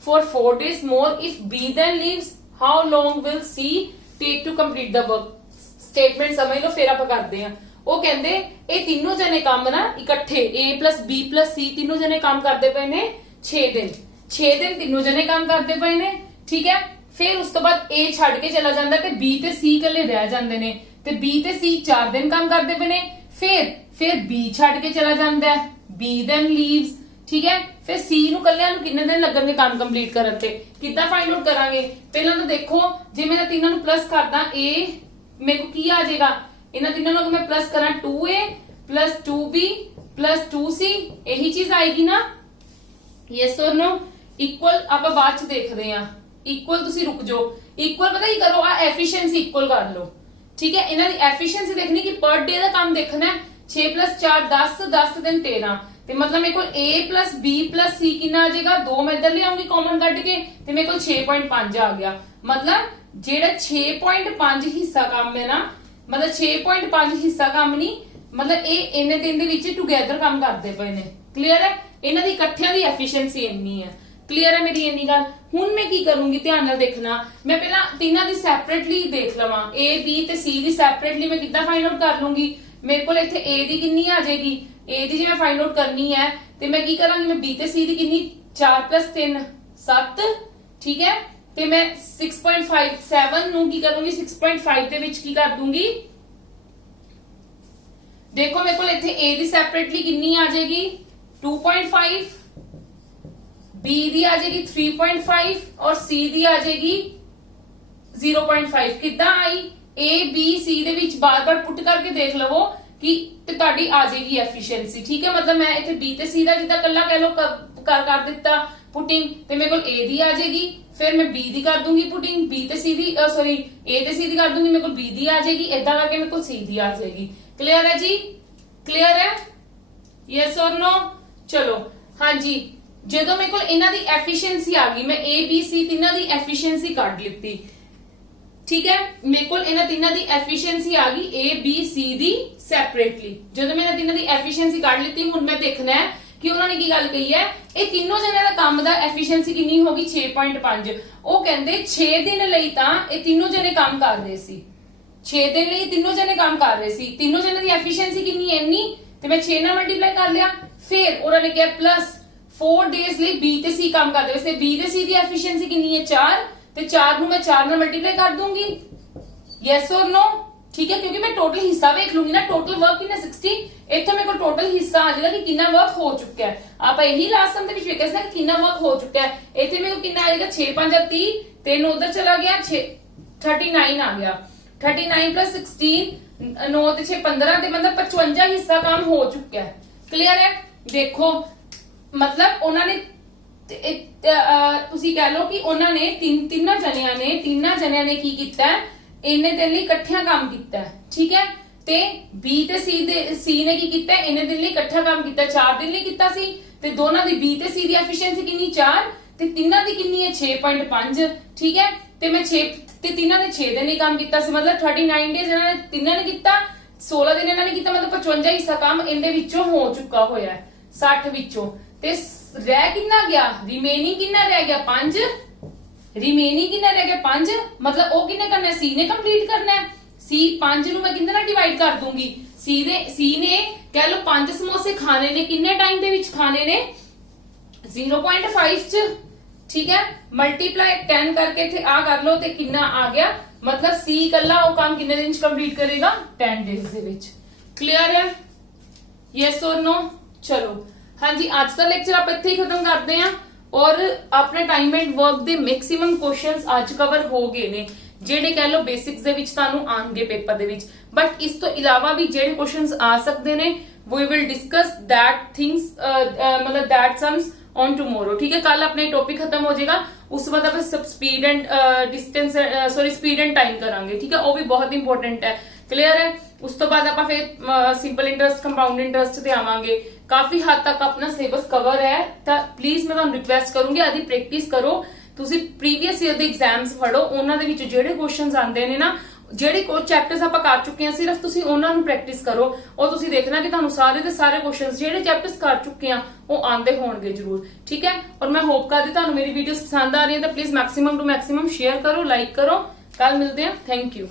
for 4 days more. If B then leaves, how long will C take to complete the work? Statement ਸਮਝ ਲਓ, ਫਿਰ ਆਪਾਂ ਕਰਦੇ ਆ। ਉਹ ਕਹਿੰਦੇ ਇਹ ਤਿੰਨੋਂ ਜਣੇ ਕੰਮ ਨਾ ਇਕੱਠੇ A plus B plus C ਤਿੰਨੋਂ ਜਣੇ ਕੰਮ ਕਰਦੇ ਪਏ ਨੇ 6 ਦਿਨ 6 ਦਿਨ ਤਿੰਨੋਂ ਜਣੇ ਕੰਮ ਕਰਦੇ ਪਏ ਨੇ, ਠੀਕ ਹੈ। ਫਿਰ ਉਸ ਤੋਂ ਬਾਅਦ A ਛੱਡ ਕੇ ਚਲਾ ਜਾਂਦਾ ਤੇ B ਤੇ C ਇਕੱਲੇ ਰਹਿ ਜਾਂਦੇ ਨੇ ਤੇ B ਤੇ C 4 ਦਿਨ ਕੰਮ ਕਰਦੇ ਪਏ ਨੇ। ਫਿਰ B ਛੱਡ ਕੇ ਚਲਾ ਜਾਂਦਾ ਹੈ, B then leaves, ਠੀਕ ਹੈ। ਫਿਰ C ਨੂੰ ਕੱਲਿਆਂ ਨੂੰ ਕਿੰਨੇ ਦਿਨ ਲੱਗਣਗੇ ਕੰਮ ਕੰਪਲੀਟ ਕਰਨ ਤੇ? ਕਿੱਦਾਂ ਫਾਈਂਡ ਆਊਟ ਕਰਾਂਗੇ? ਪਹਿਲਾਂ ਤਾਂ ਦੇਖੋ, ਜੇ ਮੈਂ ਤਿੰਨਾਂ ਨੂੰ ਪਲੱਸ ਕਰਦਾ A ਮੇਰੇ ਕੋ ਕੀ ਆ ਜਾਏਗਾ? ਇਹਨਾਂ ਤਿੰਨਾਂ ਨੂੰ ਮੈਂ ਪਲੱਸ ਕਰਾਂ 2A plus 2B plus 2C, ਇਹੀ ਚੀਜ਼ ਆਏਗੀ ਨਾ? Yes or no? ਇਕੁਅਲ ਆਪਾਂ ਬਾਅਦ ਚ ਦੇਖਦੇ ਆ। ਇਕੁਅਲ ਤੁਸੀਂ ਰੁਕ ਜਾਓ, ਇਕੁਅਲ ਪਤਾ ਕੀ ਕਰੋ, ਆ ਐਫੀਸ਼ੀਐਂਸੀ ਇਕੁਅਲ ਕਰ ਲਓ, ਠੀਕ ਹੈ। ਇਹਨਾਂ ਦੀ ਐਫੀਸ਼ੀਐਂਸੀ ਦੇਖਣੀ ਕਿ ਪਰ ਡੇ ਦਾ ਕੰਮ ਦੇਖਣਾ। 6 plus 4 10 10 ਦਿਨ 13 ਤੇ ਮਤਲਬ ਮੇਰੇ ਕੋਲ A plus B plus C ਕਿੰਨਾ ਆ ਜਾਏਗਾ? 2 ਮੈਂ ਇੱਧਰ ਲਿਆਉਂਗੀ ਕਾਮਨ ਕੱਢ ਕੇ ਤੇ ਮੇਰੇ ਕੋਲ 6.5 ਆ ਗਿਆ। ਮਤਲਬ ਜਿਹੜਾ 6.5 ਹਿੱਸਾ ਕੰਮ ਹੈ ਨਾ, ਮਤਲਬ 6.5 ਹਿੱਸਾ ਕੰਮ ਨਹੀਂ, ਮਤਲਬ ਇਹ ਇੰਨੇ ਦਿਨ ਦੇ ਵਿੱਚ ਟੂਗੇਦਰ ਕੰਮ ਕਰਦੇ ਪਏ ਨੇ। ਕਲੀਅਰ ਹੈ? ਇਹਨਾਂ ਦੀ ਇਕੱਠਿਆਂ ਦੀ ਐਫੀਸ਼ੀਐਂਸੀ ਇੰਨੀ ਹੈ। ਕਲੀਅਰ ਹੈ ਮੇਰੀ ਇੰਨੀ ਗੱਲ? ਹੁਣ ਮੈਂ ਕੀ ਕਰੂੰਗੀ, ਧਿਆਨ ਨਾਲ ਦੇਖਣਾ। ਮੈਂ ਪਹਿਲਾਂ ਤਿੰਨਾਂ ਦੀ ਸੈਪਰੇਟਲੀ ਦੇਖ ਲਵਾਂ, A B ਤੇ C ਦੀ ਸੈਪਰੇਟਲੀ ਮੈਂ ਕਿੱਦਾਂ ਫਾਈਂਡ ਆਊਟ ਕਰ ਲੂੰਗੀ। ਮੇਰੇ ਕੋਲ ਇੱਥੇ A ਦੀ ਕਿੰਨੀ ਆ ਜਾਏਗੀ? A ਦੀ ਜੇ ਮੈਂ ਫਾਈਂਡ ਆਊਟ ਕਰਨੀ ਹੈ ਤੇ ਮੈਂ ਕੀ ਕਰਾਂਗੀ, ਮੈਂ B ਤੇ C ਦੀ ਕਿੰਨੀ 4 plus 3 7, ਠੀਕ ਹੈ। ਤੇ ਮੈਂ 6.5 7 ਨੂੰ ਕੀ ਕਰੂੰਗੀ, 6.5 ਦੇ ਵਿੱਚ ਕੀ ਕਰ ਦੂੰਗੀ? ਦੇਖੋ ਮੇਰੇ ਕੋਲ ਇੱਥੇ A ਦੀ ਸੈਪਰੇਟਲੀ ਕਿੰਨੀ ਆ ਜਾਏਗੀ? 2.5, B ਦੀ ਆ ਜਾਏਗੀ 3.5 ਔਰ C ਦੀ ਆ ਜਾਏਗੀ 0.5। ਕਿੱਦਾਂ ਆਈ? A B C ਦੇ ਵਿੱਚ ਬਾਰ-ਬਾਰ ਪੁੱਟ ਕਰਕੇ ਦੇਖ ਲਵੋ ਕਿ ਤੇ ਤੁਹਾਡੀ ਆ ਜਾਏਗੀ ਐਫੀਸ਼ੀਐਂਸੀ, ਠੀਕ ਹੈ। ਮਤਲਬ ਮੈਂ ਇੱਥੇ B ਤੇ C ਦਾ ਜਿੱਦਾਂ ਕੱਲਾ ਕਹਿ ਲੋ ਕਰ ਦਿੱਤਾ ਪੁਟਿੰਗ ਤੇ ਮੇਰੇ ਕੋਲ A ਦੀ ਆ ਜਾਏਗੀ। ਫਿਰ ਮੈਂ B ਦੀ ਕਰ ਦੂੰਗੀ ਪੁਟਿੰਗ, B ਤੇ C ਦੀ ਸੌਰੀ A ਤੇ C ਦੀ ਕਰ ਦੂੰਗੀ, ਮੇਰੇ ਕੋਲ B ਦੀ ਆ ਜਾਏਗੀ। ਏਦਾਂ ਕਰਕੇ ਮੇਰੇ ਕੋਲ C ਦੀ ਆ ਜਾਏਗੀ। ਕਲੀਅਰ ਹੈ ਜੀ? ਕਲੀਅਰ ਹੈ? Yes or no? ਚਲੋ ਹਾਂਜੀ, ਜਦੋਂ ਮੇਰੇ ਕੋਲ ਇਹਨਾਂ ਦੀ ਐਫੀਸ਼ੀਐਂਸੀ ਆ ਗਈ, ਮੈਂ A B C ਤਿੰਨਾਂ ਦੀ ਐਫੀਸ਼ੀਐਂਸੀ ਕੱਢ ਲਿੱਤੀ, ਠੀਕ ਹੈ। ਮੇਰੇ ਕੋਲ ਇਹਨਾਂ ਤਿੰਨਾਂ ਦੀ ਐਫੀਸ਼ੀਐਂਸੀ ਆ ਗਈ A B C the separately. ਜਦੋਂ ਮੈਂ ਇਹਨਾਂ ਤਿੰਨਾਂ ਦੀ ਐਫੀਸ਼ੀਐਂਸੀ ਕੱਢ ਲਿੱਤੀ, ਹੁਣ ਮੈਂ ਦੇਖਣਾ ਹੈ ਕਿ ਉਹਨਾਂ ਨੇ ਕੀ ਗੱਲ ਕਹੀ ਹੈ। ਇਹ ਤਿੰਨੋਂ ਜਣਿਆਂ ਦਾ ਕੰਮ ਦਾ ਐਫੀਸ਼ੀਐਂਸੀ ਕਿੰਨੀ ਹੋ ਗਈ? 6.5। ਉਹ ਕਹਿੰਦੇ 6 ਦਿਨ ਲਈ ਤਾਂ ਇਹ ਤਿੰਨੋਂ ਜਣੇ ਕੰਮ ਕਰ ਰਹੇ ਸੀ, 6 ਦਿਨ ਲਈ ਤਿੰਨੋਂ ਜਣੇ ਕੰਮ ਕਰ ਰਹੇ ਸੀ। ਤਿੰਨੋਂ ਜਣਿਆਂ ਦੀ ਐਫੀਸ਼ੀਐਂਸੀ ਕਿੰਨੀ ਹੈ? ਇੰਨੀ, ਤੇ ਮੈਂ 6 ਨਾਲ ਮਲਟੀਪਲਾਈ ਕਰ ਲਿਆ। ਫਿਰ ਉਹਨਾਂ ਨੇ ਕਿਹਾ ਪਲੱਸ 4 ਡੇਜ਼ ਲਈ B ਤੇ C ਕੰਮ ਕਰਦੇ ਵੈਸੇ B ਤੇ C ਦੀ ਐਫੀਸ਼ੀਐਂਸੀ ਕਿੰਨੀ ਹੈ? 4, ਤੇ 4 ਨੂੰ ਮੈਂ 4 ਨਾਲ ਮਲਟੀਪਲਾਈ ਕਰ ਦੂੰਗੀ। Yes or no? ਠੀਕ ਹੈ, ਕਿਉਂਕਿ ਮੈਂ ਟੋਟਲ ਹਿੱਸਾ ਵੇਖ ਲੂੰਗੀ ਨਾ, ਟੋਟਲ ਵਰਕ ਕਿੰਨਾ 60। ਇੱਥੋਂ ਮੇਰੇ ਕੋਲ ਟੋਟਲ ਹਿੱਸਾ ਆ ਜਾਏਗਾ ਕਿ ਕਿੰਨਾ ਵਰਕ ਹੋ ਚੁੱਕਾ ਹੈ। ਆਪਾਂ ਇਹੀ ਲਾਸਟ ਸਮ ਦੇ ਵਿੱਚ ਵੇਖਿਆ ਸੀ ਕਿ ਕਿੰਨਾ ਵਰਕ ਹੋ ਚੁੱਕਾ ਹੈ। ਇੱਥੇ ਮੇਰੇ ਕੋਲ ਕਿੰਨਾ ਆਏਗਾ? 6 5 30, 3 ਉਧਰ ਚਲਾ ਗਿਆ, 39 ਆ ਗਿਆ। 39 plus 16, 9 ਤੇ 6 15 ਤੇ ਮਤਲਬ 55 ਹਿੱਸਾ ਕੰਮ ਹੋ ਚੁੱਕਿਆ ਹੈ। ਕਲੀਅਰ ਹੈ? ਦੇਖੋ ਮਤਲਬ ਉਹਨਾਂ ਨੇ ਤੁਸੀਂ ਕਹਿ ਲਓ ਕਿ ਉਹਨਾਂ ਨੇ ਤਿੰਨਾਂ ਜਣਿਆਂ ਨੇ ਕੀ ਕੀਤਾ? ਇੰਨੇ ਦਿਨ ਲਈ ਇਕੱਠਿਆਂ ਕੰਮ ਕੀਤਾ, ਠੀਕ ਹੈ। ਤੇ B ਤੇ C ਨੇ ਕੀ ਕੀਤਾ? ਇੰਨੇ ਦਿਨ ਲਈ ਇਕੱਠਾ ਕੰਮ ਕੀਤਾ, 4 ਦਿਨ ਲਈ ਕੀਤਾ ਸੀ। ਤੇ ਦੋਨਾਂ ਦੀ B ਤੇ C ਦੀ ਐਫੀਸ਼ੀਐਂਸੀ ਕਿੰਨੀ? 4, ਤੇ ਤਿੰਨਾਂ ਦੀ ਕਿੰਨੀ ਹੈ? 6.5, ਠੀਕ ਹੈ। ਤੇ ਮੈਂ 6 ਤੇ ਤਿੰਨਾਂ ਨੇ 6 ਦਿਨ ਹੀ ਕੰਮ ਕੀਤਾ ਸੀ, ਮਤਲਬ 39 ਡੇਜ਼ ਇਹਨਾਂ ਨੇ ਤਿੰਨਾਂ ਨੇ ਕੀਤਾ, 16 ਦਿਨ ਇਹਨਾਂ ਨੇ ਕੀਤਾ, ਮਤਲਬ 55 ਹਿੱਸਾ ਕੰਮ ਇਹਦੇ ਵਿੱਚੋਂ ਹੋ ਚੁੱਕਾ ਹੋਇਆ ਹੈ 60 ਵਿੱਚੋਂ। ਤੇ ਰਹਿ ਕਿੰਨਾ ਗਿਆ? ਰਿਮੇਨਿੰਗ ਕਿੰਨਾ ਰਹਿ ਗਿਆ? 5। ਰਿਮੇਨਿੰਗ ਕਿੰਨਾ ਰਹਿ ਗਿਆ? 5। ਮਤਲਬ ਉਹ ਕਿੰਨੇ ਕਰਨਾ? C ਨੇ ਕੰਪਲੀਟ ਕਰਨਾ ਹੈ। C 5 ਨੂੰ ਮੈਂ ਕਿੰਨੇ ਨਾਲ ਡਿਵਾਈਡ ਕਰ ਦੂੰਗੀ? C ਨੇ ਕਹਿ ਲਓ 5 ਸਮੋਸੇ ਖਾਣੇ ਨੇ, ਕਿੰਨੇ ਟਾਈਮ ਦੇ ਵਿੱਚ ਖਾਣੇ ਨੇ? 0.5 ਚ, ਠੀਕ ਹੈ। ਮਲਟੀਪਲਾਈ 10 ਕਰਕੇ ਇੱਥੇ ਆ ਕਰ ਲਓ ਤੇ ਕਿੰਨਾ ਆ ਗਿਆ? ਮਤਲਬ C ਕੱਲਾ ਉਹ ਕੰਮ ਕਿੰਨੇ ਦਿਨ ਚ ਕੰਪਲੀਟ ਕਰੇਗਾ? 10 ਡੇਜ਼ ਦੇ ਵਿੱਚ। ਕਲੀਅਰ ਹੈ? Yes or no? ਚਲੋ ਹਾਂਜੀ, ਅੱਜ ਦਾ ਲੈਕਚਰ ਆਪਾਂ ਇੱਥੇ ਹੀ ਖਤਮ ਕਰਦੇ ਹਾਂ। ਔਰ ਆਪਣੇ ਟਾਈਮ ਐਂਡ ਵਰਕ ਦੇ ਮੈਕਸਿਮਮ ਕੁਐਸਚਨਸ ਅੱਜ ਕਵਰ ਹੋ ਗਏ ਨੇ, ਜਿਹੜੇ ਕਹਿ ਲਓ ਬੇਸਿਕਸ ਦੇ ਵਿੱਚ ਤੁਹਾਨੂੰ ਆਉਣਗੇ ਪੇਪਰ ਦੇ ਵਿੱਚ। ਬਟ ਇਸ ਤੋਂ ਇਲਾਵਾ ਵੀ ਜਿਹੜੇ ਕੁਐਸਚਨਸ ਆ ਸਕਦੇ ਨੇ, we will discuss that things ਮਤਲਬ that sums on tomorrow, ਠੀਕ ਹੈ। ਕੱਲ ਆਪਣਾ ਟੌਪਿਕ ਖਤਮ ਹੋ ਜਾਏਗਾ, ਉਸ ਤੋਂ ਬਾਅਦ ਆਪਾਂ speed and distance speed end time ਕਰਾਂਗੇ, ਠੀਕ ਹੈ। ਉਹ ਵੀ ਬਹੁਤ ਇੰਪੋਰਟੈਂਟ ਹੈ। क्लियर है। उस तो बाद ਆਪਾਂ ਫਿਰ ਸਿੰਪਲ ਇੰਟਰਸਟ ਕੰਪਾਊਂਡ ਇੰਟਰਸਟ ਤੇ ਆਵਾਂਗੇ। ਕਾਫੀ ਹੱਦ ਤੱਕ ਆਪਣਾ ਸਿਲੇਬਸ ਕਵਰ ਹੈ ਤਾਂ ਪਲੀਜ਼ ਮੈਂ ਤੁਹਾਨੂੰ ਰਿਕੁਐਸਟ ਕਰੂੰਗੀ ਆਦੀ ਪ੍ਰੈਕਟਿਸ ਕਰੋ। ਤੁਸੀਂ ਪ੍ਰੀਵੀਅਸ ਈਅਰ ਦੇ ਐਗਜ਼ਾਮਸ ਪੜੋ, ਉਹਨਾਂ ਦੇ ਵਿੱਚ ਜਿਹੜੇ ਕੁਐਸਚਨਸ ਆਉਂਦੇ ਨੇ ਨਾ, ਜਿਹੜੇ ਚੈਪਟਰਸ ਆਪਾਂ ਕਰ ਚੁੱਕੇ ਹਾਂ, ਸਿਰਫ ਤੁਸੀਂ ਉਹਨਾਂ ਨੂੰ ਪ੍ਰੈਕਟਿਸ ਕਰੋ। ਉਹ ਤੁਸੀਂ ਦੇਖਣਾ ਕਿ ਤੁਹਾਨੂੰ ਸਾਰੇ ਦੇ ਸਾਰੇ ਕੁਐਸਚਨਸ ਜਿਹੜੇ ਚੈਪਟਰਸ ਕਰ ਚੁੱਕੇ ਆ ਉਹ ਆਉਂਦੇ ਹੋਣਗੇ ਜ਼ਰੂਰ, ਠੀਕ ਹੈ। ਔਰ ਮੈਂ ਹੋਪ ਕਰਦੀ ਤੁਹਾਨੂੰ ਮੇਰੀ ਵੀਡੀਓਜ਼ ਪਸੰਦ ਆ ਰਹੀਆਂ ਤਾਂ please maximum to maximum share ਕਰੋ, ਲਾਈਕ ਕਰੋ। ਕੱਲ ਮਿਲਦੇ ਹਾਂ, ਥੈਂਕ ਯੂ।